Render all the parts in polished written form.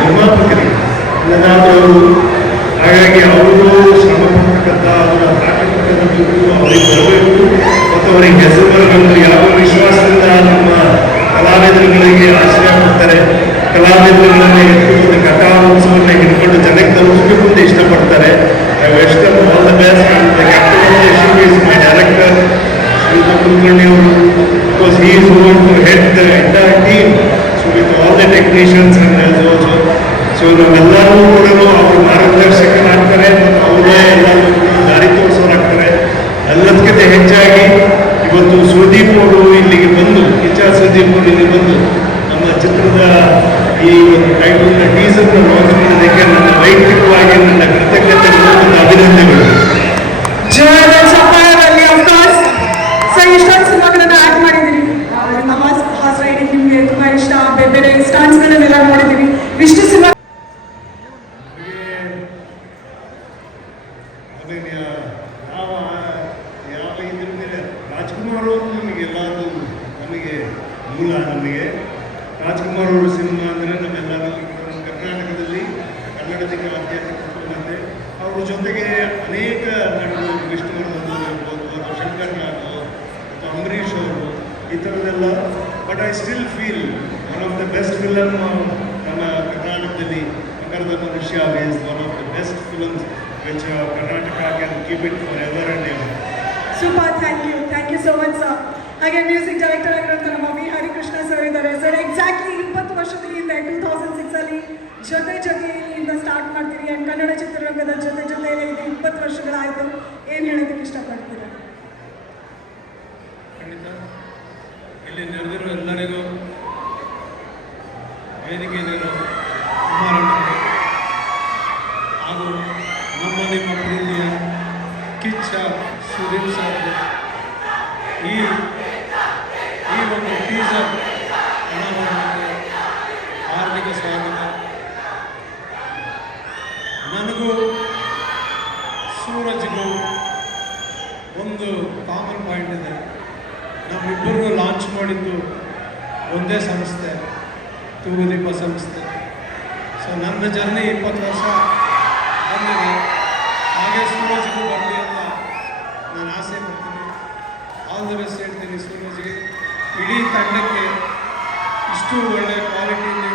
ನಿರ್ಮಾಪಕರಿಗೆ ಏನಾದರೂ ಹಾಗಾಗಿ ಅವರು ಶ್ರಮ ಪಡ್ತಕ್ಕಂಥ ಅವರ ಪ್ರಾಕೃತಿಕದ ದುಡ್ಡು ಅವರಿಗೆ ಬರಬೇಕು ಮತ್ತು ಅವರಿಗೆ ಹೆಸರು ಬರಬೇಕು. ಯಾವ ವಿಶ್ವಾಸದಿಂದ ನಮ್ಮ ಕಲಾವಿದರುಗಳಿಗೆ ಆಶ್ರಯ ಕೊಡ್ತಾರೆ, ಕಲಾವಿದರುಗಳನ್ನೇ ಎತ್ತುವುದು ಕಥಾಂಶವನ್ನೇ ಹಿಡ್ಕೊಂಡು ಜನಕ್ಕೆ ತಲುಪಿಸಬೇಕು ಅಂತ ಇಷ್ಟಪಡ್ತಾರೆ. I wish them all the best. And the captain of the show is my director ಶ್ರೀಯುತ ಕುಲಕರ್ಣಿ ಅವರು, because he is going to head the entire team. So with all the technicians and also so ನಾವೆಲ್ಲರೂ ಕೂಡ ಅವರು ಮಾರ್ಗದರ್ಶಕರಾಗ್ತಾರೆ ಮತ್ತು ಅವರೇ ಎಲ್ಲರೂ ದಾರಿ ತೋರಿಸೋರಾಗ್ತಾರೆ. ಎಲ್ಲದಕ್ಕಿಂತ ಹೆಚ್ಚಾಗಿ ಇವತ್ತು ಸುದೀಪ್ ಅವರು ಇಲ್ಲಿಗೆ ಬಂದು, ಕಿಚ್ಚ ಸುದೀಪ್ ಅವರು ಇಲ್ಲಿ ಬಂದು ನಮ್ಮ ಚಿತ್ರದ ಈ ಒಂದು ಟೈಟಲ್ನ ಟೀಸರ್ನ ಲಾಂಚ್ ಮಾಡೋದಕ್ಕೆ ನನ್ನ ವೈಯಕ್ತಿಕವಾಗಿ ನನ್ನ ಕೃತಜ್ಞತೆ ಮತ್ತು ಅಭಿನಂದನೆಗಳು. ಇಷ್ಟೊಂದು ಸಿನಿಮಾಗಳನ್ನ ಆಕ್ಟ್ ಮಾಡಿದ್ದೀವಿ. ನಮ್ಮ ಹಾಸ್ ರೈಡಿಂಗ್ ನಿಮಗೆ ತುಂಬ ಇಷ್ಟ, ಬೇರೆ ಬೇರೆ ಸ್ಟಾನ್ಸ್ಗಳನ್ನೆಲ್ಲ ನೋಡಿದ್ದೀವಿ. ಇಷ್ಟು ಸಿನಿಮಾ ಯಾವ ಇದ್ರ ಮೇಲೆ ರಾಜ್ಕುಮಾರ್ ಅವರು ನಮಗೆಲ್ಲರೂ ನಮಗೆ ಮೂಲ. ನಮಗೆ ರಾಜ್ಕುಮಾರ್ ಅವರು ಸಿನಿಮಾ ಅಂದರೆ ನಮ್ಮೆಲ್ಲರೂ ನಮ್ಮ ಕರ್ನಾಟಕದಲ್ಲಿ ಕನ್ನಡಕ್ಕೆ ಆದ್ಯತೆ ಕೊಟ್ಟಿರುವಂತೆ ಅವ್ರ ಜೊತೆಗೆ ಅನೇಕ ನಟರು, ವಿಷ್ಣುವರ್ಧನ್ ಇರ್ಬೋದು, ಶಂಕರ್ ನಾಗ್ ಮತ್ತು ಅಂಬರೀಷ್ ಅವರು, ಈ ಥರದ್ದೆಲ್ಲ. But I still feel one of the best film ನಮ್ಮ ಕರ್ನಾಟಕದಲ್ಲಿ ಮಕರದ ಮನುಷ್ಯ is one of the best films which Karnataka can keep it forever and ever. Super, thank you so much sir. ಹಾಗೆ ಮ್ಯೂಸಿಕ್ ಡೈರೆಕ್ಟರ್ ಆಗಿರುವಂಥ ನಮ್ಮ V Harikrishna sir ಇದ್ದಾರೆ. Sir exactly 20 ವರ್ಷದ ಹಿಂದೆ 2006 ಜೊತೆಯಿಂದ ಸ್ಟಾರ್ಟ್ ಮಾಡ್ತೀರಿ ಆ್ಯಂಡ್ ಕನ್ನಡ ಚಿತ್ರರಂಗದ ಜೊತೆಯಲ್ಲಿ ಇದು 20 ವರ್ಷಗಳಾಯಿತು. ಏನು ಹೇಳೋದಕ್ಕೆ ಇಷ್ಟಪಡ್ತೀರಾ? ಖಂಡಿತ ಇಲ್ಲಿ ನೆರೆದಿರೋ ಎಲ್ಲರಿಗೂ, ವೇದಿಕೆಯಲ್ಲಿರೋ ಕುಮಾರಣ್ಣನಿಗೆ ಹಾಗೂ ನಮ್ಮ ನಿಮ್ಮ ಪ್ರೀತಿಯ ಕಿಚ್ಚ ಸುದೀಪ್ ಸರ್ ಈ ಒಂದು ಟೀಸರ್ ಅನಾವರಣಕ್ಕೆ ಹಾರ್ದಿಕ ಸ್ವಾಗತ. ನನಗೂ ಸೂರಜ್ಗೂ ಒಂದು ಕಾಮನ್ ಪಾಯಿಂಟ್ ಇದೆ. ನಮ್ಮಿಬ್ಬರಿಗೂ ಲಾಂಚ್ ಮಾಡಿದ್ದು ಒಂದೇ ಸಂಸ್ಥೆ, ತೂಗುದೀಪ ಸಂಸ್ಥೆ. ಸೊ ನನ್ನ ಜರ್ನಿ 20 ವರ್ಷ ಬಂದಿದೆ. ಹಾಗೆ ಸೂರಜ್ಗೂ ಬರಲಿ ಅಂತ ನಾನು ಆಸೆ ಪಡ್ತೀನಿ. ಆಲ್ ದ ಬೆಸ್ಟ್ ಹೇಳ್ತೀನಿ ಸೂರಜ್ಗೆ, ಇಡೀ ತಂಡಕ್ಕೆ. ಇಷ್ಟು ಒಳ್ಳೆ ಕ್ವಾಲಿಟಿಯಲ್ಲಿ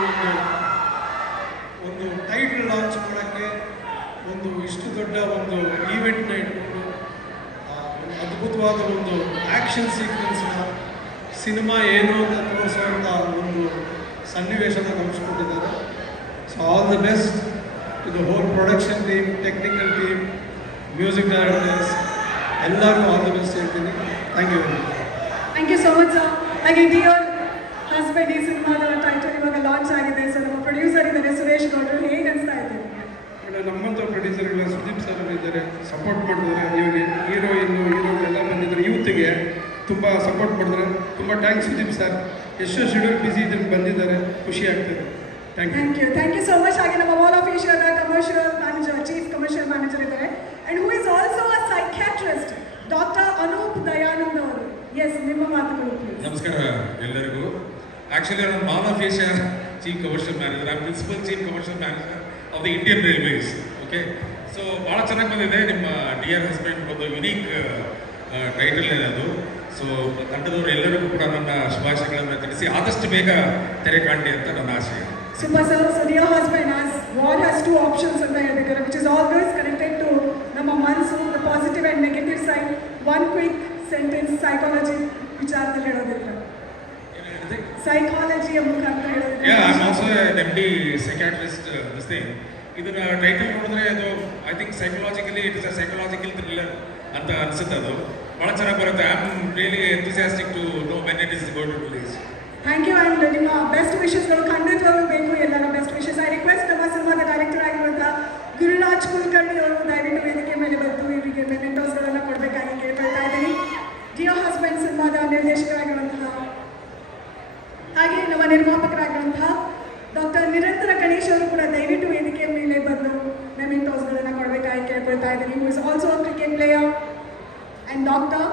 ಒಂದು ಟೈಟಲ್ ಲಾಂಚ್ ಮಾಡೋಕ್ಕೆ, ಒಂದು ಇಷ್ಟು ದೊಡ್ಡ ಒಂದು ಈವೆಂಟ್ನ ಇಟ್ಕೊಂಡು ಅದ್ಭುತವಾದ ಒಂದು ಆ್ಯಕ್ಷನ್ ಸೀಕ್ವೆನ್ಸ್ನ ಸಿನಿಮಾ ಏನು ಅಂತ ತೋರಿಸುವಂಥ ಒಂದು ಸನ್ನಿವೇಶನ ಕಲಿಸ್ಕೊಟ್ಟಿದ್ದಾರೆ. So all the best to the whole production team, technical team, music directors ಎಲ್ಲರಿಗೂ ಆಲ್ ದ ಬೆಸ್ಟ್ ಹೇಳ್ತೀನಿ. Thank you very much. Thank you so much sir. ಹಾಗೆ ಡಿಯರ್ ಹಸ್ಬೆಂಡ್ ಈ ಸಿನಿಮಾದ ಟೈಟಲ್ ಇವಾಗ ಲಾಂಚ್ ಆಗಿದೆ. ಸೊ ನಮ್ಮ ಪ್ರೊಡ್ಯೂಸರ್ ಇದ್ದಾರೆ ಸುರೇಶ್ ಗೌಡರು, ಹೇಗೆ ಅನಿಸ್ತಾ ಇದೆ? ನಮ್ಮಂಥ ಪ್ರೊಡ್ಯೂಸರ್ಗಳ ಸುದೀಪ್ ಸರ್ ಇದ್ದಾರೆ, ಸಪೋರ್ಟ್ ಮಾಡಿದ್ದಾರೆ. ಇವಾಗ ಹೀರೋಗಳೆಲ್ಲ ಬಂದಿದ್ದಾರೆ, ಯೂತ್ಗೆ ತುಂಬ ಸಪೋರ್ಟ್ ಮಾಡಿದ್ದಾರೆ. ತುಂಬ ಥ್ಯಾಂಕ್ಸ್ ಸುದೀಪ್ ಸರ್. ಎಷ್ಟೋ ಶೆಡ್ಯೂಲ್ ಬಿಸಿ ಇದ್ರಲ್ಲಿ ಬಂದಿದ್ದಾರೆ, ಖುಷಿ ಆಗ್ತದೆ. Thank you so much. ಹಾಗೆ ನಮ್ಮ ಮಾಲ್ ಆಫ್ ಏಷ್ಯಾದ commercial manager, chief commercial manager ಇದ್ದಾರೆ and who is also a psychiatrist, doctor Anoop Dayanand ಅವರು. ಎಸ್, ನಿಮ್ಮ ಮಾತುಗಳು ಪ್ಲೀಸ್. ನಮಸ್ಕಾರ ಎಲ್ಲರಿಗೂ. ಆ್ಯಕ್ಚುಲಿ ನಾನು mall of Asia chief commercial manager, I principal chief commercial manager of the Indian railways. Okay, so ಭಾಳ ಚೆನ್ನಾಗಿ ಬಂದಿದೆ. ನಿಮ್ಮ ಡಿಯರ್ ಹಸ್ಬೆಂಡ್ ಒಂದು ಯುನೀಕ್ ಟೈಟಲ್ ಇದೆ ಅದು. ಸೊ ತಂಡದವರು ಎಲ್ಲರಿಗೂ ಕೂಡ ನನ್ನ ಶುಭಾಶಯಗಳನ್ನು ತಿಳಿಸಿ ಆದಷ್ಟು ಬೇಗ ತೆರೆ ಕಾಣಲಿ ಅಂತ ನನ್ನ ಆಶಯ. Super sir. So dear husband war has 2 options ಅಂತ ಹೇಳ್ಬೇಕಾದ್ರೆ, which is always connected to ನಮ್ಮ ಮನಸ್ಸು, the positive and negative side. One quick sentence psychology ವಿಚಾರದಲ್ಲಿ ಹೇಳೋದಿಲ್ಲ, ಸೈಕಾಲಜಿಯ ಮುಖಾಂತರ ಹೇಳೋದಿಲ್ಲ. I am also an MD psychiatrist this thing. ಇದನ್ನ ಟೈಟಲ್ ನೋಡಿದ್ರೆ ಅದು I think psychologically it is a psychological thriller ಅಂತ ಅನ್ಸುತ್ತೆ. ಅದು ಭಾಳ ಚೆನ್ನಾಗಿ ಬರುತ್ತೆ. I am really enthusiastic to know when it is going to release. Thank you. And ನಿಮ್ಮ ಬೆಸ್ಟ್ ವಿಶಸ್ಗಳು ಖಂಡಿತವಾಗ್ಲೂ ಬೇಕು, ಎಲ್ಲರ ಬೆಸ್ಟ್ ವಿಶಸ್. ಐ ರಿಕ್ವೆಸ್ಟ್ ನಮ್ಮ ಸಿನಿಮಾದ ಡೈರೆಕ್ಟರ್ ಆಗಿರುವಂಥ ಗುರುರಾಜ್ ಕುಲಕರ್ಣಿ ಅವರು ದಯವಿಟ್ಟು ವೇದಿಕೆ ಮೇಲೆ ಬಂದು ಇವರಿಗೆ ಮೆಮೆಂಟೋಸ್ಗಳನ್ನು ಕೊಡಬೇಕಾಗಿ ಕೇಳ್ಕೊಳ್ತಾ ಇದ್ದೀನಿ. ಡಿಯರ್ ಹಸ್ಬೆಂಡ್ ಸಿನಿಮಾದ ನಿರ್ದೇಶಕರಾಗಿರುವಂತಹ ಹಾಗೆ ನಮ್ಮ ನಿರ್ಮಾಪಕರಾಗಿರುವಂತಹ ಡಾಕ್ಟರ್ ನಿರಂತರ ಗಣೇಶ್ ಅವರು ಕೂಡ ದಯವಿಟ್ಟು ವೇದಿಕೆ ಮೇಲೆ ಬಂದು ಮೆಮೆಂಟೋಸ್ಗಳನ್ನು ಕೊಡಬೇಕಾಗಿ ಕೇಳ್ಕೊಳ್ತಾ ಇದ್ದೀನಿ. ಹೂ is also a cricket player and doctor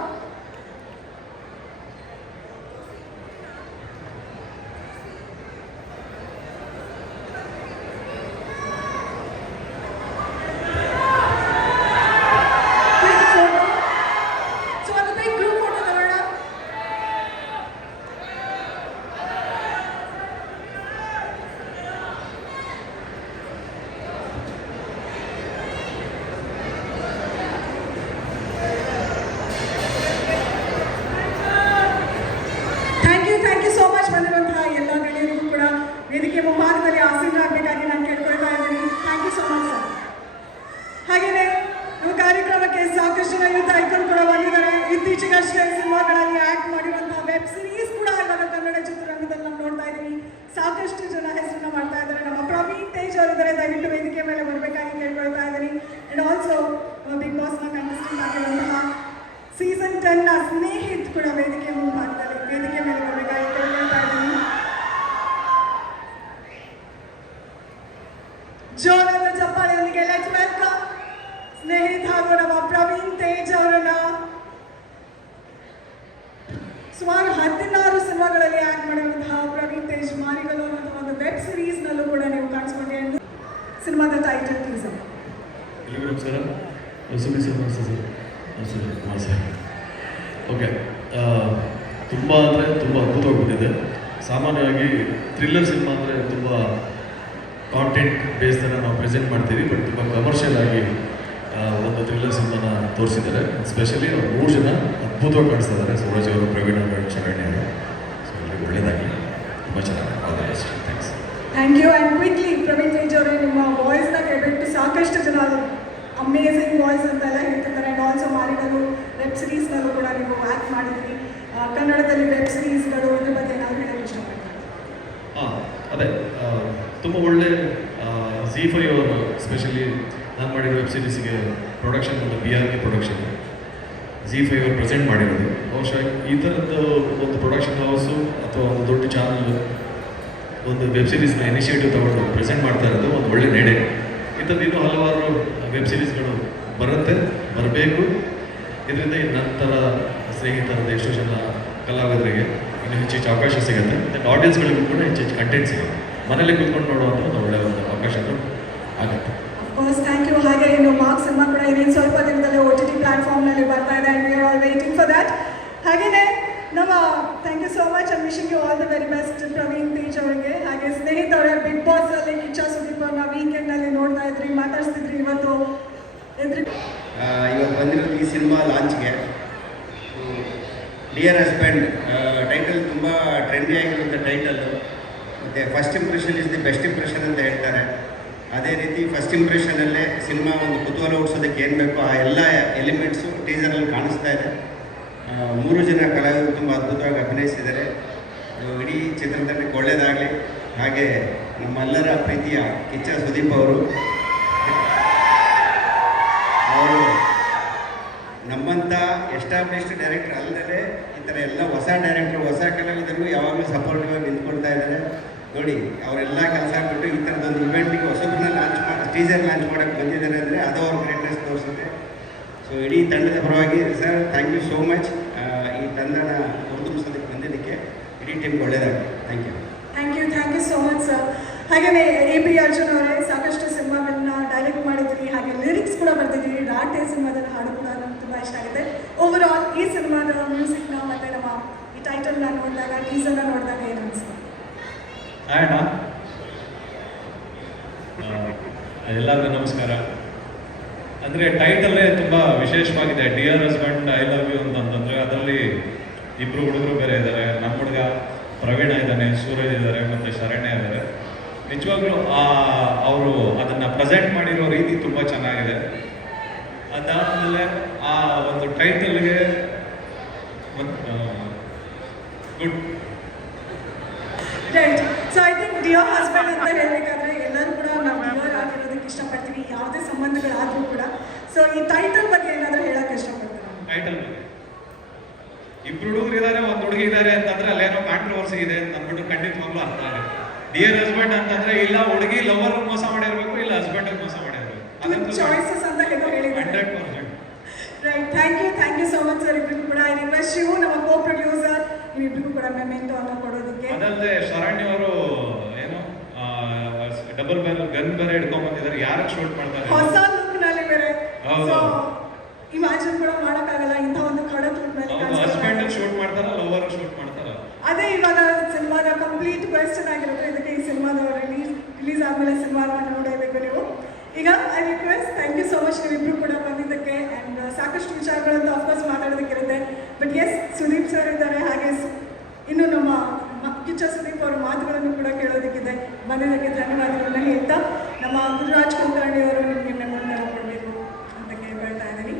ಅಷ್ಟೇ ಸಿನಿಮಾಗಳಲ್ಲಿ ಆಕ್ಟ್ ಮಾಡಿರುವಂತಹ ವೆಬ್ ಸೀರೀಸ್ ಕೂಡ ಇವಾಗ ಕನ್ನಡ ಚಿತ್ರರಂಗದಲ್ಲಿ ನಾವು ನೋಡ್ತಾ ಇದ್ದೀವಿ. ಸಾಕಷ್ಟು ಜನ ಹೆಸರನ್ನ ಮಾಡ್ತಾ ಇದ್ದಾರೆ. ನಮ್ಮ ಪ್ರವೀಣ್ ತೇಜ್ ಅವರಿದ್ದಾರೆ, ದಯವಿಟ್ಟು ವೇದಿಕೆ ಮೇಲೆ ಬರಬೇಕಾಗಿ ಕೇಳ್ಕೊಳ್ತಾ ಇದ್ದೀನಿ. ಅಂಡ್ ಆಲ್ಸೋ ಬಿಗ್ ಬಾಸ್ನ ಕಂಟೆಸ್ಟೆಂಟ್ ಆಗಿರುವಂತಹ ಸೀಸನ್ 10ನ ಸ್ನೇಹಿತ್ ಕೂಡ ವೇದಿಕೆ ಮುಂಭಾಗದಲ್ಲಿ ವೇದಿಕೆ ಮೇಲೆ ಬರಬೇಕಾಗಿ ಕೇಳ್ಕೊಳ್ತಾ ಇದ್ದೀನಿ. ಜೋರಾದ ಚಪ್ಪಾಳೆಯೊಂದಿಗೆ ಲೆಟ್ಸ್ ವೆಲ್ಕಮ್ ಸ್ನೇಹಿತ್ ಹಾಗೂ ನಮ್ಮ ಪ್ರವೀಣ್ ತೇಜ್ ಅವರನ್ನ. ಸುಮಾರು 16 ಸಿನಿಮಾಗಳಲ್ಲಿ ಆಕ್ಟ್ ಮಾಡಿರುವಂತಹ ಪ್ರವೀಣ್ ತೇಜ್ ಮಾರಿಗಲು ಅನ್ನುವಂತಹ ಒಂದು ವೆಬ್ ಸೀರೀಸ್ನಲ್ಲೂ ಕೂಡ ನೀವು ಕಾಣಿಸ್ಕೊಂಡೆ. ಸಿನಿಮಾದ ಟೈಟಲ್ ಟೀಸರ್. ಎಲ್ಲರಿಗೂ ನಮಸ್ಕಾರ. ಸುಮ್ಮನೆ ಸರ್ ನಮಸ್ತೆ ಸರ್. ನಮಸ್ತೆ ಕುಮಾರ್ ಸರ್. ಓಕೆ, ತುಂಬ ಅಂದರೆ ತುಂಬ ಅದ್ಭುತವಾಗ್ಬಿಟ್ಟಿದೆ. ಸಾಮಾನ್ಯವಾಗಿ ಥ್ರಿಲ್ಲರ್ ಸಿನಿಮಾ ಅಂದರೆ ತುಂಬ ಕಾಂಟೆಂಟ್ ಬೇಸ್ದನ್ನು ನಾವು ಪ್ರೆಸೆಂಟ್ ಮಾಡ್ತೀವಿ, ಬಟ್ ತುಂಬ ಕಮರ್ಷಿಯಲ್ ಆಗಿ ಒಂದು ಥ್ರಿಲ್ಲರ್ ಸಿನಿಮಾನ ತೋರಿಸಿದ್ದಾರೆ. ಸ್ಪೆಷಲಿ ಅವ್ರು 3 ಜನ ಅದ್ಭುತವಾಗಿ ಕಾಣಿಸ್ತಾ ಇದ್ದಾರೆ. ಸೂರಜ್ ಅವರು, ಪ್ರವೀಣ್ ಅವರು, ಶರಣ್ಯ ಅವರು. ಸೊ ಎಲ್ಲರಿಗೂ ಒಳ್ಳೆಯದಾಗಿ, ತುಂಬ ಚೆನ್ನಾಗಿ all the best. Thanks. Thank you. And quickly Praveen Tej ಅವರೇ, ನಿಮ್ಮ ವಾಯ್ಸ್ನ ಕೇಳಬಿಟ್ಟು ಸಾಕಷ್ಟು ಜನ ಅಮೇಝಿಂಗ್ ವಾಯ್ಸ್ ಅಂತೆಲ್ಲ ಹೇಳ್ತಿರ್ತಾರೆ. ಆ್ಯಂಡ್ ಆಲ್ಸೋ ಮಾರಿಗಲು ವೆಬ್ ಸೀರೀಸ್ನಲ್ಲೂ ಕೂಡ ನೀವು ಆ್ಯಕ್ಟ್ ಮಾಡಿದ್ದೀರಿ. ಕನ್ನಡದಲ್ಲಿ ವೆಬ್ ಸೀರೀಸ್ಗಳು ಇದ್ರ ಬಗ್ಗೆ ನಾವು ಹೇಳೋಕ್ಕೆ ಇಷ್ಟಪಡ್ತೀನಿ. ಅದೇ ತುಂಬ ಒಳ್ಳೆ ZEE5 ಅವರು ಸ್ಪೆಷಲಿ ನಾನು ಮಾಡಿರೋ ವೆಬ್ ಸೀರೀಸಿಗೆ ಪ್ರೊಡಕ್ಷನ್ ಒಂದು BRK ಪ್ರೊಡಕ್ಷನ್ ZEE5 ಅವರು ಪ್ರೆಸೆಂಟ್ ಮಾಡಿರೋದು. ಬಹುಶಃ ಈ ಥರದ್ದು ಒಂದು ಪ್ರೊಡಕ್ಷನ್ ಹೌಸು ಅಥವಾ ಒಂದು ದೊಡ್ಡ ಚಾನಲ್ ಒಂದು ವೆಬ್ ಸೀರೀಸ್ನ ಇನಿಷಿಯೇಟಿವ್ ತಗೊಂಡು ಪ್ರೆಸೆಂಟ್ ಮಾಡ್ತಾ ಇರೋದು ಒಂದು ಒಳ್ಳೆ ನಡೆ. ಇಂಥದ್ದು ಇನ್ನೂ ಹಲವಾರು ವೆಬ್ ಸೀರೀಸ್ಗಳು ಬರಬೇಕು. ಇದರಿಂದ ನಂತರ ಸ್ನೇಹಿತರದ ಎಷ್ಟೋ ಜನ ಕಲಾವಿದರಿಗೆ ಇನ್ನೂ ಹೆಚ್ಚು ಅವಕಾಶ ಸಿಗುತ್ತೆ. ಮತ್ತು ಆಡಿಯನ್ಸ್ಗಳಿಗೂ ಕೂಡ ಹೆಚ್ಚು ಕಂಟೆಂಟ್ ಸಿಗುತ್ತೆ. ಮನೇಲಿ ಕೂತ್ಕೊಂಡು ನೋಡುವಂಥ ಒಂದು ಒಳ್ಳೆಯ ಒಂದು ಅವಕಾಶಗಳು ಆಗುತ್ತೆ. Of course, thank you. ಹಾಗೆ ಇನ್ನು ಮಾರ್ಕ್ಸ್ ಸಿನಿಮಾ ಕೂಡ ಇನ್ನೇನು ಸ್ವಲ್ಪ ದಿನದಲ್ಲೇ OTT ಪ್ಲಾಟ್ಫಾರ್ಮ್ನಲ್ಲಿ ಬರ್ತಾ ಇದೆ. And we are all waiting for that. ಹಾಗೆಯೇ ನಮ್ಮ thank you so much and wishing you all the very best Praveen Tej ಅವರಿಗೆ. ಹಾಗೆ ಸ್ನೇಹಿತರೇ, ಬಿಗ್ ಬಾಸಲ್ಲಿ ಕಿಚ್ಚ ಸುದೀಪ್ ಅವ್ರನ್ನ ವೀಕೆಂಡ್ನಲ್ಲಿ ನೋಡ್ತಾ ಇದ್ರಿ, ಮಾತಾಡ್ತಿದ್ರಿ. ಇವತ್ತು ಬಂದಿರೋದು ಈ ಸಿನಿಮಾ ಲಾಂಚ್ಗೆ ಡಿಯರ್ ಹಸ್ಬೆಂಡ್ ಟೈಟಲ್ ತುಂಬ ಟ್ರೆಂಡಿ ಆಗಿರುವಂಥ ಟೈಟಲ್ಲು. ಮತ್ತು first impression is the best impression ಅಂತ ಹೇಳ್ತಾರೆ. ಅದೇ ರೀತಿ ಫಸ್ಟ್ ಇಂಪ್ರೆಷನಲ್ಲೇ ಸಿನಿಮಾ ಒಂದು ಕುತೂಹಲ ಹುಡ್ಸೋದಕ್ಕೆ ಏನು ಬೇಕೋ ಆ ಎಲ್ಲ ಎಲಿಮೆಂಟ್ಸು ಟೀಸರಲ್ಲಿ ಕಾಣಿಸ್ತಾ ಇದೆ. 3 ಜನ ಕಲಾವಿದರು ತುಂಬ ಅದ್ಭುತವಾಗಿ ಅಭಿನಯಿಸಿದ್ದಾರೆ. ಇಡೀ ಚಿತ್ರತಂಡಕ್ಕೆ ಒಳ್ಳೆಯದಾಗಲಿ. ಹಾಗೆ ನಮ್ಮೆಲ್ಲರ ಪ್ರೀತಿಯ ಕಿಚ್ಚ ಸುದೀಪ್ ಅವರು ನಮ್ಮಂಥ ಎಸ್ಟಾಬ್ಲಿಷ್ಡ್ ಡೈರೆಕ್ಟರ್ ಅಲ್ಲದೆ ಈ ಥರ ಎಲ್ಲ ಹೊಸ ಡೈರೆಕ್ಟ್ರು, ಹೊಸ ಕಲಾವಿದರಿಗೂ ಯಾವಾಗಲೂ ಸಪೋರ್ಟಿವ್ ಆಗಿ ನಿಂತ್ಕೊಳ್ತಾ ಇದ್ದಾರೆ. ನೋಡಿ, ಅವರೆಲ್ಲ ಕೆಲಸ ಬಿಟ್ಟು ಈ ಥರದೊಂದು ಇವೆಂಟಿಗೆ ಹೊಸಬ್ರನ್ನ ಟೀಸರ್ ಲಾಂಚ್ ಮಾಡೋಕ್ಕೆ ಬಂದಿದ್ದಾರೆ ಅಂದರೆ ಅದು ಅವ್ರ ಗ್ರೇಟ್ನೆಸ್ ತೋರಿಸುತ್ತೆ. ಸೊ ಇಡೀ ತಂಡದ ಪರವಾಗಿ sir thank you so much. ಈ ತಂಡನ ಹುರಿದುಂಬಿಸೋದಕ್ಕೆ ಬಂದಿದ್ದಕ್ಕೆ ಇಡೀ ಟೀಮ್ಗೆ ಒಳ್ಳೆಯದಾಗಲಿ. Thank you. Thank you so much sir. ಹಾಗೆಯೇ AP ಅರ್ಜುನ್ ಅವರೇ, ಸಾಕಷ್ಟು ಸಿನಿಮಾಗಳನ್ನ ಡೈರೆಕ್ಟ್ ಮಾಡಿದ್ದೀರಿ, ಹಾಗೆ ಲಿರಿಕ್ಸ್ ಕೂಡ ಬರ್ತಿದ್ದೀರಿ. ರಾಟೆ ಸಿನಿಮಾದ ಹಾಡು ಕೂಡ ನನಗೆ ತುಂಬ ಇಷ್ಟ ಆಗಿದೆ. ಓವರ್ ಆಲ್ ಈ ಸಿನಿಮಾದ ಮ್ಯೂಸಿಕ್ನ ಮತ್ತು ನಮ್ಮ ಈ ಟೈಟಲ್ನ ನೋಡಿದಾಗ, ಟೀಸರ್ನ ನೋಡಿದಾಗ ಏನು ಅನಿಸ್ತು? ಅಣ್ಣ, ಎಲ್ಲರಿಗೂ ನಮಸ್ಕಾರ. ಅಂದರೆ ಟೈಟಲ್ಲೇ ತುಂಬ ವಿಶೇಷವಾಗಿದೆ. Dear husband I love you ಅಂತಂದರೆ ಅದರಲ್ಲಿ 2 ಹುಡುಗರು ಬೇರೆ ಇದ್ದಾರೆ. ನಮ್ಮ ಹುಡುಗ ಪ್ರವೀಣ ಇದ್ದಾನೆ, ಸೂರಜ್ ಇದ್ದಾರೆ, ಮತ್ತು ಶರಣ್ಯ ಇದ್ದಾರೆ. ನಿಜವಾಗ್ಲೂ ಅವರು ಅದನ್ನು ಪ್ರೆಸೆಂಟ್ ಮಾಡಿರೋ ರೀತಿ ತುಂಬ ಚೆನ್ನಾಗಿದೆ. ಅದಾದಮೇಲೆ ಆ ಒಂದು ಟೈಟಲ್ಗೆ good. Right. So I think dear husband ಅಂತ ಹೇಳಬೇಕಾದ್ರೆ ಎಲ್ಲರೂ ಕೂಡ ನಾವು ಡಿಯರ್ ಆಗಿರೋದಕ್ಕೆ ಇಷ್ಟಪಡ್ತೀವಿ, ಯಾವುದೇ ಸಂಬಂಧಗಳಾದರೂ ಕೂಡ. ಸೊ ಈ ಟೈಟಲ್ ಬಗ್ಗೆ ಏನಾದರೂ ಹೇಳೋಕ್ಕೆ ಇಷ್ಟಪಡ್ತೀರಾ? ಟೈಟಲ್ ಬಗ್ಗೆ 2 ಹುಡುಗರು ಇದ್ದಾರೆ, 1 ಹುಡುಗಿ ಇದ್ದಾರೆ ಅಂತಂದ್ರೆ ಅಲ್ಲೇನೋ ಕಾಂಟ್ರವರ್ಸಿ ಇದೆ ಅಂತ ಅಂದ್ಬಿಟ್ಟು ಖಂಡಿತವಾಗ್ಲೂ ಅರ್ಥ ಆಗುತ್ತೆ. ಡಿಯರ್ ಹಸ್ಬೆಂಡ್ ಅಂತಂದ್ರೆ ಇಲ್ಲ ಹುಡುಗಿ ಲವರ್ ಮೋಸ ಮಾಡಿರ್ಬೇಕು, ಇಲ್ಲ ಹಸ್ಬೆಂಡ್ ಮೋಸ ಮಾಡಿರ್ಬೇಕು. ಅದಂತೂ ಚಾಯ್ಸಸ್ ಅಂತ ಹೇಳಿದ್ದಾರೆ. 100%. Right. Thank you so much sir ಇಬ್ಬರಿಗೂ ಕೂಡ. ಐ ರಿಕ್ವೆಸ್ಟ್ ಯು, ನಮ್ಮ ಕೋ ಪ್ರೊಡ್ಯೂಸರ್, ನೀವಿಬ್ಬರಿಗೂ ಕೂಡ ಮೆಮೆಂಟೋ ಅನ್ನು ಕೊಡೋದಕ್ಕೆ. ಅದಲ್ಲದೆ ಶರಣ್ಯ ಅವರು ಏನು ಡಬಲ್ ಬ್ಯಾರಲ್ ಗನ್ ಬೇರೆ ಹಿಡ್ಕೊಂಡ್ ಬಂದಿದ್ದಾರೆ. ಯಾರಿಗೆ ಶೂಟ್ ಮಾಡ್ತಾರೆ? ಹೊಸ ಲುಕ್ ನಲ್ಲಿ ಬೇರೆ. ಹೌದು. ಸೊ ಇಮ್ಯಾಜಿನ್ ಕೂಡ ಮಾಡೋಕ್ಕಾಗಲ್ಲ ಇಂಥ ಒಂದು ಖಡಕ್ ಲುಕ್ ನಲ್ಲಿ. ಹಸ್ಬೆಂಡ್ ಶೂಟ್ ಮಾಡ್ತಾರ, ಲವರ್ ಶೂಟ್ ಮಾಡ್ತಾರ. ಅದೇ ಇವಾಗ ಸಿನಿಮಾದ ಕಂಪ್ಲೀಟ್ ಕ್ವೆಶ್ಚನ್ ಆಗಿರುತ್ತೆ. ಇದಕ್ಕೆ ಈ ಸಿನಿಮಾದ ರಿಲೀಸ್ ಆದ್ಮೇಲೆ ಸಿನಿಮಾವನ್ನು ನೋಡಬೇಕು ನೀವು. ಈಗ I request, thank you so much ನೀವಿಬ್ರು ಕೂಡ ಬಂದಿದ್ದಕ್ಕೆ. ಆ್ಯಂಡ್ ಸಾಕಷ್ಟು ವಿಚಾರಗಳಂತ ಅಫ್ಕೋರ್ಸ್ ಮಾತಾಡೋದಕ್ಕಿರುತ್ತೆ. ಬಟ್ ಎಸ್, ಸುದೀಪ್ ಸರ್ ಇದ್ದಾರೆ, ಹಾಗೆ ಇನ್ನು ನಮ್ಮ ಕಿಚ್ಚ ಸುದೀಪ್ ಅವರ ಮಾತುಗಳನ್ನು ಕೂಡ ಕೇಳೋದಕ್ಕಿದೆ. ಬಂದಿದ್ದಕ್ಕೆ ಧನ್ಯವಾದಗಳನ್ನ ಹೇಳ್ತಾ ನಮ್ಮ ಗುರುರಾಜ್ ಕುಲಕರ್ಣಿ ಅವರು ನಿಮಗೆ ಮೆಮೊರಿಯನ್ನು ಕೊಡಬೇಕು ಅಂತ ಕೇಳ್ಕೊಳ್ತಾ ಇದ್ದೀನಿ.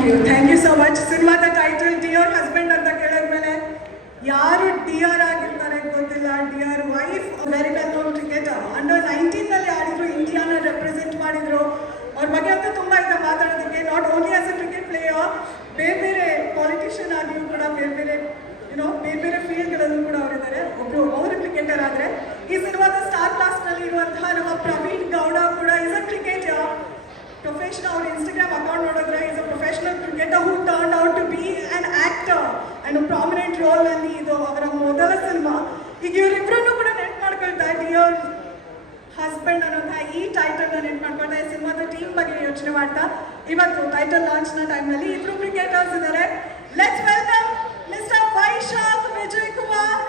Thank you so much. ಸಿನಿಮಾದ ಟೈಟಲ್ ಡಿಯರ್ ಹಸ್ಬೆಂಡ್ ಅಂತ ಕೇಳಿದ್ಮೇಲೆ ಯಾರು ಡಿಯರ್ ಆಗಿರ್ತಾರೆ ಗೊತ್ತಿಲ್ಲ. Dear wife, very well known cricketer, under 19ನಲ್ಲಿ ಆಡಿದ್ರು, ಇಂಡಿಯಾನ ರೆಪ್ರೆಸೆಂಟ್ ಮಾಡಿದ್ರು. ಅವ್ರ ಬಗ್ಗೆ ಅಂತೂ ತುಂಬ ಇದೆ ಮಾತಾಡೋದಕ್ಕೆ. Not only as a cricket player, ಬೇರೆ ಬೇರೆ ಪಾಲಿಟಿಷಿಯನ್ ಆಗಿಯೂ ಕೂಡ ಬೇರೆ ಬೇರೆ ಬೇರೆ ಬೇರೆ ಫೀಲ್ಡ್ಗಳಲ್ಲೂ ಕೂಡ ಅವರಿದ್ದಾರೆ. ಅವರು ಕ್ರಿಕೆಟರ್ ಆದರೆ ಈ ಸಿನಿಮಾದ ಸ್ಟಾರ್ ಕಾಸ್ಟ್ನಲ್ಲಿ ಇರುವಂತಹ ನಮ್ಮ ಪ್ರವೀಣ್ ಗೌಡ ಕೂಡ ಇಸ್ ಅ ಕ್ರಿಕೆಟರ್. ಪ್ರೊಫೆಷನಲ್, ಅವ್ರ ಇನ್ಸ್ಟಾಗ್ರಾಮ್ ಅಕೌಂಟ್ ನೋಡಿದ್ರೆ is a professional cricketer who turn out to be an actor and prominent role ಅಲ್ಲಿ. ಇದು ಅವರ ಮೊದಲ ಸಿನಿಮಾ. ಈಗ ಇವರಿಬ್ಬರನ್ನು ಕೂಡ ನೆಟ್ ಮಾಡ್ಕೊಳ್ತಾ ಡಿಯರ್ ಹಸ್ಬೆಂಡ್ ಅನ್ನೋಂತಹ ಈ ಟೈಟಲ್ನ ನೆಟ್ ಮಾಡ್ಕೊಳ್ತಾ ಈ ಸಿನಿಮಾದ ಟೀಮ್ ಬಗ್ಗೆ ಯೋಚನೆ ಮಾಡ್ತಾ ಇವತ್ತು ಟೈಟಲ್ ಲಾಂಚ್ನ ಟೈಮ್ನಲ್ಲಿ ಇಬ್ರು ಕ್ರಿಕೆಟರ್ಸ್ ಇದ್ದಾರೆ. Let's welcome mister Vaishakh Vijay Kumar.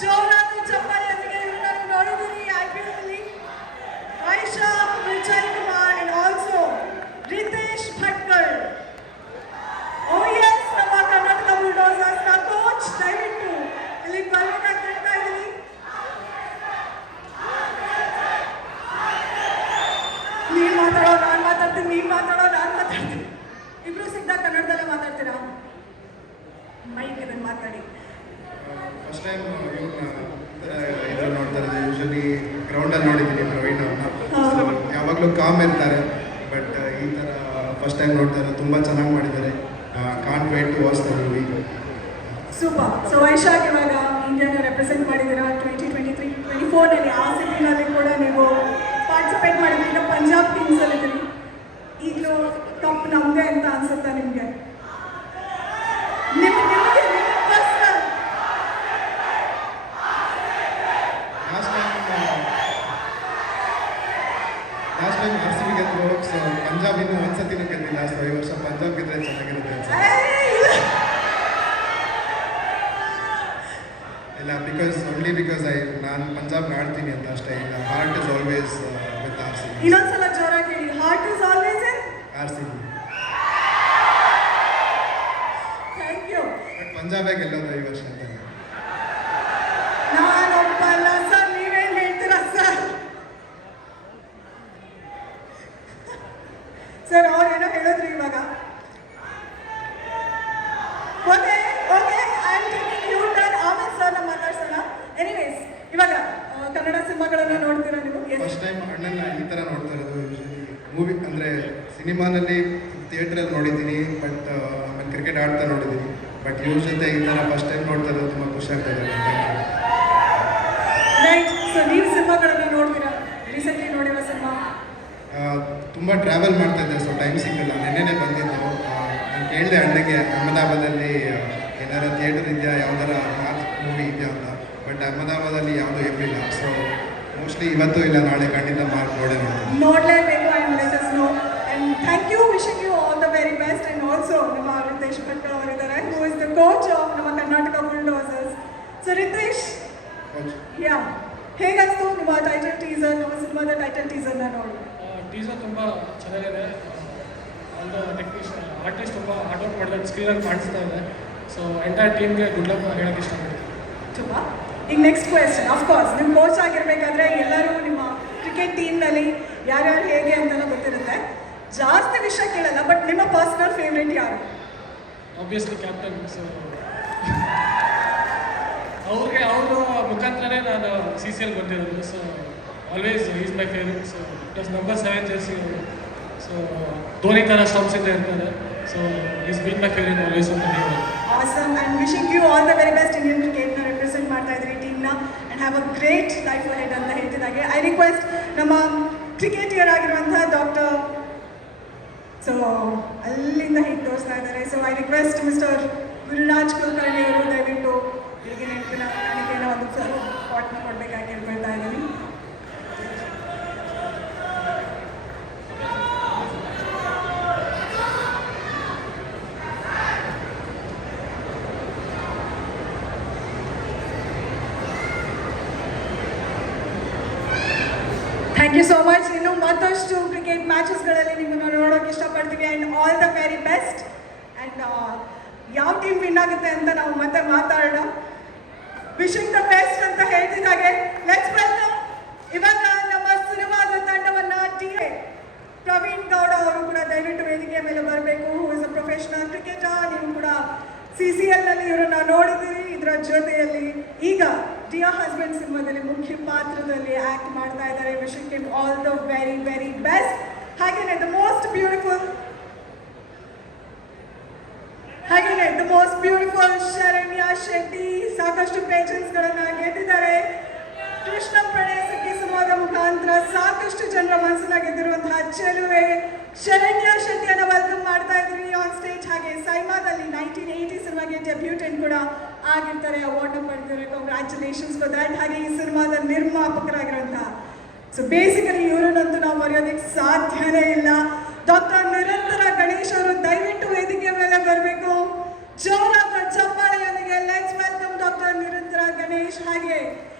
ಜೋರಾದ ಚಪ್ಪಾಳೆಯೊಂದಿಗೆ ಇವ್ರನ್ನ ನೋಡಿದ್ದೀರಿ IPL ಅಲ್ಲಿ. Vaishakh Vijay Kumar and also Ritesh Bhatkal. Oh yes, ನಮ್ಮ ಕರ್ನಾಟಕ ಬುಲ್ಡೋಸರ್ಸ್ ನ ಕೋಚ್. ದಯವಿಟ್ಟು ಇಲ್ಲಿ ಬರ್ಬೇಕಾಗಿ ಕೇಳ್ತಾ ಇದ್ದೀನಿ. ನೀನ್ ಮಾತಾಡೋ, ನಾನು ಮಾತಾಡ್ತೀನಿ, ನೀನ್ ಮಾತಾಡೋ, ನಾನು ಮಾತಾಡ್ತೀನಿ. ಇಬ್ರು ಸಿಕ್ಕಿದಾಗ ಕನ್ನಡದಲ್ಲೇ ಮಾತಾಡ್ತೀರಾ? ಮೈಕ್ ಇದನ್ನು ಮಾತಾಡಿ. ಫಸ್ಟ್ ಟೈಮ್ ಇದ್ರಲ್ಲಿ ನೋಡ್ತಾ ಇರೋದು. ಯೂಶಲಿ ಗ್ರೌಂಡಲ್ಲಿ ನೋಡಿದ್ದೀನಿ ಪ್ರವೀಣ್ ಅವ್ರನ್ನ. ಯಾವಾಗಲೂ ಕಾಮ್ ಇರ್ತಾರೆ, ಬಟ್ ಈ ಥರ ಫಸ್ಟ್ ಟೈಮ್ ನೋಡ್ತಾ ಇರೋದು. ತುಂಬ ಚೆನ್ನಾಗಿ ಮಾಡಿದ್ದಾರೆ. Can't wait to watch the movie. Super. So Vaishakh ಇವಾಗ ಇಂಡಿಯಾನ ರೆಪ್ರೆಸೆಂಟ್ ಮಾಡಿದ್ದೀರಾ 2023-24ನಲ್ಲಿ. ಆ ಸಿಟಿನಲ್ಲಿ ಕೂಡ ನೀವು ಪಾರ್ಟಿಸಿಪೇಟ್ ಮಾಡಿದ್ರಿ. ಈಗ ಪಂಜಾಬ್ ಟೀಮ್ಸಲ್ಲಿದ್ದೀರಿ. ಈಗಲೂ ಕಪ್ ನಮ್ಮದೇ ಅಂತ ಅನ್ಸುತ್ತಾ ನಿಮಗೆ? ಲಾಸ್ಟ್ ಟೈಮ್ RCB ಗೆದ್ರು. ಸೊ ಪಂಜಾಬ್ ಇನ್ನೂ ಒಂದ್ಸತಿನೂ ಗೆದ್ದಿಲ್ಲ. ಸೊ ಈ ವರ್ಷ ಪಂಜಾಬ್ ಗೆದ್ರೆ ಚೆನ್ನಾಗಿರುತ್ತೆ ಅನ್ಸುತ್ತೆ. ಇಲ್ಲ, ಬಿಕಾಸ್ ನಾನು ಪಂಜಾಬ್ ಆಡ್ತೀನಿ ಅಂತ ಅಷ್ಟೇ. ಇಲ್ಲ, heart is always with RCB. ಇನ್ನೊಂದ್ಸಲ ಜೋರಾಗಿ ಹೇಳಿ, heart is always in RCB. Thank you. But ಪಂಜಾಬೇ ಗೆಲ್ಲೋದು ಈ ವರ್ಷ ಅಂತ. ನಾನೊಪ್ಪಲ್ಲ ಸರ್. ನೀವೇನು ಹೇಳ್ತೀರಾ ಸರ್? ಸರ್ ಅವ್ರೇನೋ ಹೇಳಿದ್ರು ಇವಾಗ. Okay okay, I am taking you turn. ಆಮೇಲೆ ಸರ್ ನಮ್ಮ ಮಾತಾಡ್ಸೋಣ. ಎನಿವೇಸ್, ಇವಾಗ ಕನ್ನಡ ಸಿನಿಮಾಗಳನ್ನ ನೋಡ್ತೀರಾ ನೀವು? ಫಸ್ಟ್ ಟೈಮ್ ಅಣ್ಣನ ಈ ಥರ ನೋಡ್ತಾ ಇರೋದು. ಯೂಶಲಿ ಮೂವಿ ಅಂದರೆ ಸಿನಿಮಾನಲ್ಲಿ ಥಿಯೇಟ್ರಲ್ಲಿ ನೋಡಿದ್ದೀನಿ, ಬಟ್ ಆಮೇಲೆ ಕ್ರಿಕೆಟ್ ಆಡ್ತಾ ನೋಡಿದ್ದೀನಿ. ಬಟ್ ಇವ್ರ ಜೊತೆ ಈ ಥರ ಫಸ್ಟ್ ಟೈಮ್ ನೋಡ್ತಾ ಇರೋದು ತುಂಬ ಖುಷಿ ಆಗ್ತಾ ಇದೆ. ರೈಟ್. ಸೊ ನೀವು ಸಿನಿಮಾಗಳನ್ನ ನೋಡ್ತೀರಾ? ರೀಸೆಂಟ್ಲಿ ನೋಡಿರೋ ಸಿನಿಮಾ? ತುಂಬ ಟ್ರಾವೆಲ್ ಮಾಡ್ತಾ ಇದ್ದೆ, ಸೊ ಟೈಮ್ ಸಿಗಲಿಲ್ಲ. ನೆನ್ನೆನೇ ಬಂದಿದ್ದು. ನಾನು ಕೇಳಿದೆ ಅಣ್ಣಗೆ ಅಹಮದಾಬಾದಲ್ಲಿ ಏನಾರ ಥಿಯೇಟರ್ ಇದೆಯಾ, ಯಾವ್ದಾರ ಮೂವಿ ಇದೆಯಾ ಅಂತ. ಬಟ್ ಅಹಮದಾಬಾದಲ್ಲಿ ಯಾವುದೂ ಇರಲಿಲ್ಲ. ಸೊ ಮೋಸ್ಟ್ಲಿ ಇವತ್ತು ಇಲ್ಲ ನಾಳೆ ಖಂಡಿತ ನೋಡಲೇಬೇಕು. And let us know. And thank you, wishing you all the very best. And also ನಮ್ಮ ರಿತೇಶ್ ಭಟ್ಕಳ್ ಅವರಿದ್ದಾರೆ, who is the coach of ನಮ್ಮ Karnataka bulldozers. So Ritesh, yeah, ಹೇಗಾಯ್ತು ನಿಮ್ಮ ಟೈಟಲ್ ಟೀಸರ್, ನಮ್ಮ ಸಿನಿಮಾದ ಟೈಟಲ್ ಟೀಸರ್ನ ನೋಡಿ? ಟೀಸರ್ ತುಂಬ ಚೆನ್ನಾಗಿದೆ. ಒಂದು ಟೆಕ್ನಿಷಿಯನ್ ಆರ್ಟಿಸ್ಟ್ ತುಂಬ ಹಾರ್ಡ್ ವರ್ಕ್ ಮಾಡಿದ್ರೆ ಸ್ಕ್ರೀನಲ್ಲಿ ಕಾಣಿಸ್ತಾ ಇದೆ. ಸೊ ಎಂಟೈರ್ ಟೀಮ್ಗೆ ಗುಡ್ ಲಕ್ ಹೇಳೋಕ್ಕೆ ಇಷ್ಟಪಡ್ತೀನಿ. ತುಂಬ. ಈಗ ನೆಕ್ಸ್ಟ್ ಕ್ವೆಶ್ಚನ್, ಅಫ್ಕೋರ್ಸ್ ನಿಮ್ಮ ಕೋಚ್ ಆಗಿರಬೇಕಾದ್ರೆ ಎಲ್ಲರೂ ನಿಮ್ಮ ಕ್ರಿಕೆಟ್ ಟೀಮ್ನಲ್ಲಿ ಯಾರ್ಯಾರು ಹೇಗೆ ಅಂತೆಲ್ಲ ಗೊತ್ತಿರುತ್ತೆ. ಜಾಸ್ತಿ ವಿಷಯ ಕೇಳಲ್ಲ, ಬಟ್ ನಿಮ್ಮ ಪರ್ಸನಲ್ ಫೇವ್ರೇಟ್ ಯಾರು? Obviously captain. ಸೊ ಅವ್ರಿಗೆ ಅವ್ರ ಮುಖಾಂತರನೇ ನಾನು CCL ಬಂದಿರೋದು. So always is my favourite. So plus number 7 jersey ಅವರು. ಸೊ ಧೋನಿ ಥರ ಸ್ಟಾಪ್ಸಿಂದ ಇರ್ತಾರೆ. So is been my favourite always ಅಂತ ನೀವು. Awesome. And wishing you all the very best. Indian ಕ್ರಿಕೆಟ್ನ ರೆಪ್ರೆಸೆಂಟ್ ಮಾಡ್ತಾ ಇದ್ರಿ ಟೀಮ್ನ. And have a great life ahead ಅಂತ ಹೇಳ್ತಿದ್ದಾಗೆ ಐ ರಿಕ್ವೆಸ್ಟ್ ನಮ್ಮ ಕ್ರಿಕೆಟಿಯರ್ ಆಗಿರುವಂಥ ಡಾಕ್ಟರ್, ಸೊ ಅಲ್ಲಿಂದ ಹೀಗೆ ತೋರಿಸ್ತಾ ಇದ್ದಾರೆ. So I request mister Gururaj Kulkarni ಅವರು ದಯವಿಟ್ಟು ಹೀಗೆ ನೆನಪಿನ ಕಾಣಿಕೆಯನ್ನು ಒಂದು ಪಾಟ್ನ ಕೊಡಬೇಕಾಗಿ ಕೇಳ್ಕೊಳ್ತಾ ಇದ್ದೀನಿ. Thank you so much. ಇನ್ನು ಮತ್ತಷ್ಟು ಕ್ರಿಕೆಟ್ ಮ್ಯಾಚಸ್ಗಳಲ್ಲಿ ನಿಮ್ಮನ್ನು ನೋಡೋಕೆ ಇಷ್ಟಪಡ್ತೀವಿ. And all the very best. And ಯಾವ ಟೀಮ್ ವಿನ್ ಆಗುತ್ತೆ ಅಂತ ನಾವು ಮತ್ತೆ ಮಾತಾಡೋಣ. ವಿಶಿಂಗ್ ದ ಬೆಸ್ಟ್ ಅಂತ ಹೇಳ್ತಿದ್ದಾಗೆ ಲೆಟ್ಸ್ ವೆಲ್ಕಮ್ ಇವಾಗ ನಮ್ಮ ಸಿನಿಮಾದ ತಂಡವನ್ನು ಪ್ರವೀಣ್ ಗೌಡ ಅವರು ಕೂಡ ದಯವಿಟ್ಟು ವೇದಿಕೆಯ ಮೇಲೆ ಬರಬೇಕು. Who is a professional cricketer. ನೀವು ಕೂಡ CCL ನಲ್ಲಿ ಇವರನ್ನ ನೋಡಿದಿರಿ. ಇದರ ಜೊತೆಯಲ್ಲಿ ಈಗ ಡಿಯರ್ ಹಸ್ಬೆಂಡ್ ಸಿನಿಮಾದಲ್ಲಿ ಮುಖ್ಯ ಪಾತ್ರದಲ್ಲಿ ಆಕ್ಟ್ ಮಾಡ್ತಾ ಇದ್ದಾರೆ. Wishing him all the very very best. ಹಾಗೇನೆ the most beautiful Saranya Shetty ಸಾಕಷ್ಟು ಪೇಜೆನ್ಸ್ಗಳನ್ನ ಗೆದ್ದಿದ್ದಾರೆ. ಕೃಷ್ಣ ಪ್ರಣಯ ಸಖಿ ಸಿನಿಮಾದ ಮುಖಾಂತರ ಸಾಕಷ್ಟು ಜನರ ಮನಸ್ಸನ್ನ ಗೆದ್ದಿರುವಂತಹ ಚೆಲುವೆ ಶರಣ್ಯ ಶೆಟ್ಟಿಯನ್ನು ವೆಲ್ಕಮ್ ಮಾಡ್ತಾ ಇದ್ದೀವಿ ಆನ್ ಸ್ಟೇಜ್. ಹಾಗೆ ಸೈಮಾದಲ್ಲಿ 1980 ಸಿನಿಮಾಗೆ ಡೆಬ್ಯೂಟೆಂಟ್ ಕೂಡ ಆಗಿರ್ತಾರೆ, ಅವಾರ್ಡ್ನ ಪಡೆದಿದ್ದಾರೆ. Congratulations for that. ಹಾಗೆ ಈ ಸಿನಿಮಾದ ನಿರ್ಮಾಪಕರಾಗಿರುವಂತಹ ಸೊ ಬೇಸಿಕಲಿ ಇವರನ್ನಂತೂ ನಾವು ಮರೆಯೋದಕ್ಕೆ ಸಾಧ್ಯನೇ ಇಲ್ಲ. ಡಾಕ್ಟರ್ ನಿರಂತರ ಗಣೇಶ್ ಅವರು ದಯವಿಟ್ಟು ವೇದಿಕೆ ಮೇಲೆ ಬರಬೇಕು. ಜೋರಾದ ಚಪ್ಪಾಳೆಯೊಂದಿಗೆ ಲೆಟ್ಸ್ ವೆಲ್ಕಮ್ ಡಾಕ್ಟರ್ ನಿರಂತರ ಗಣೇಶ್. ಹಾಗೆ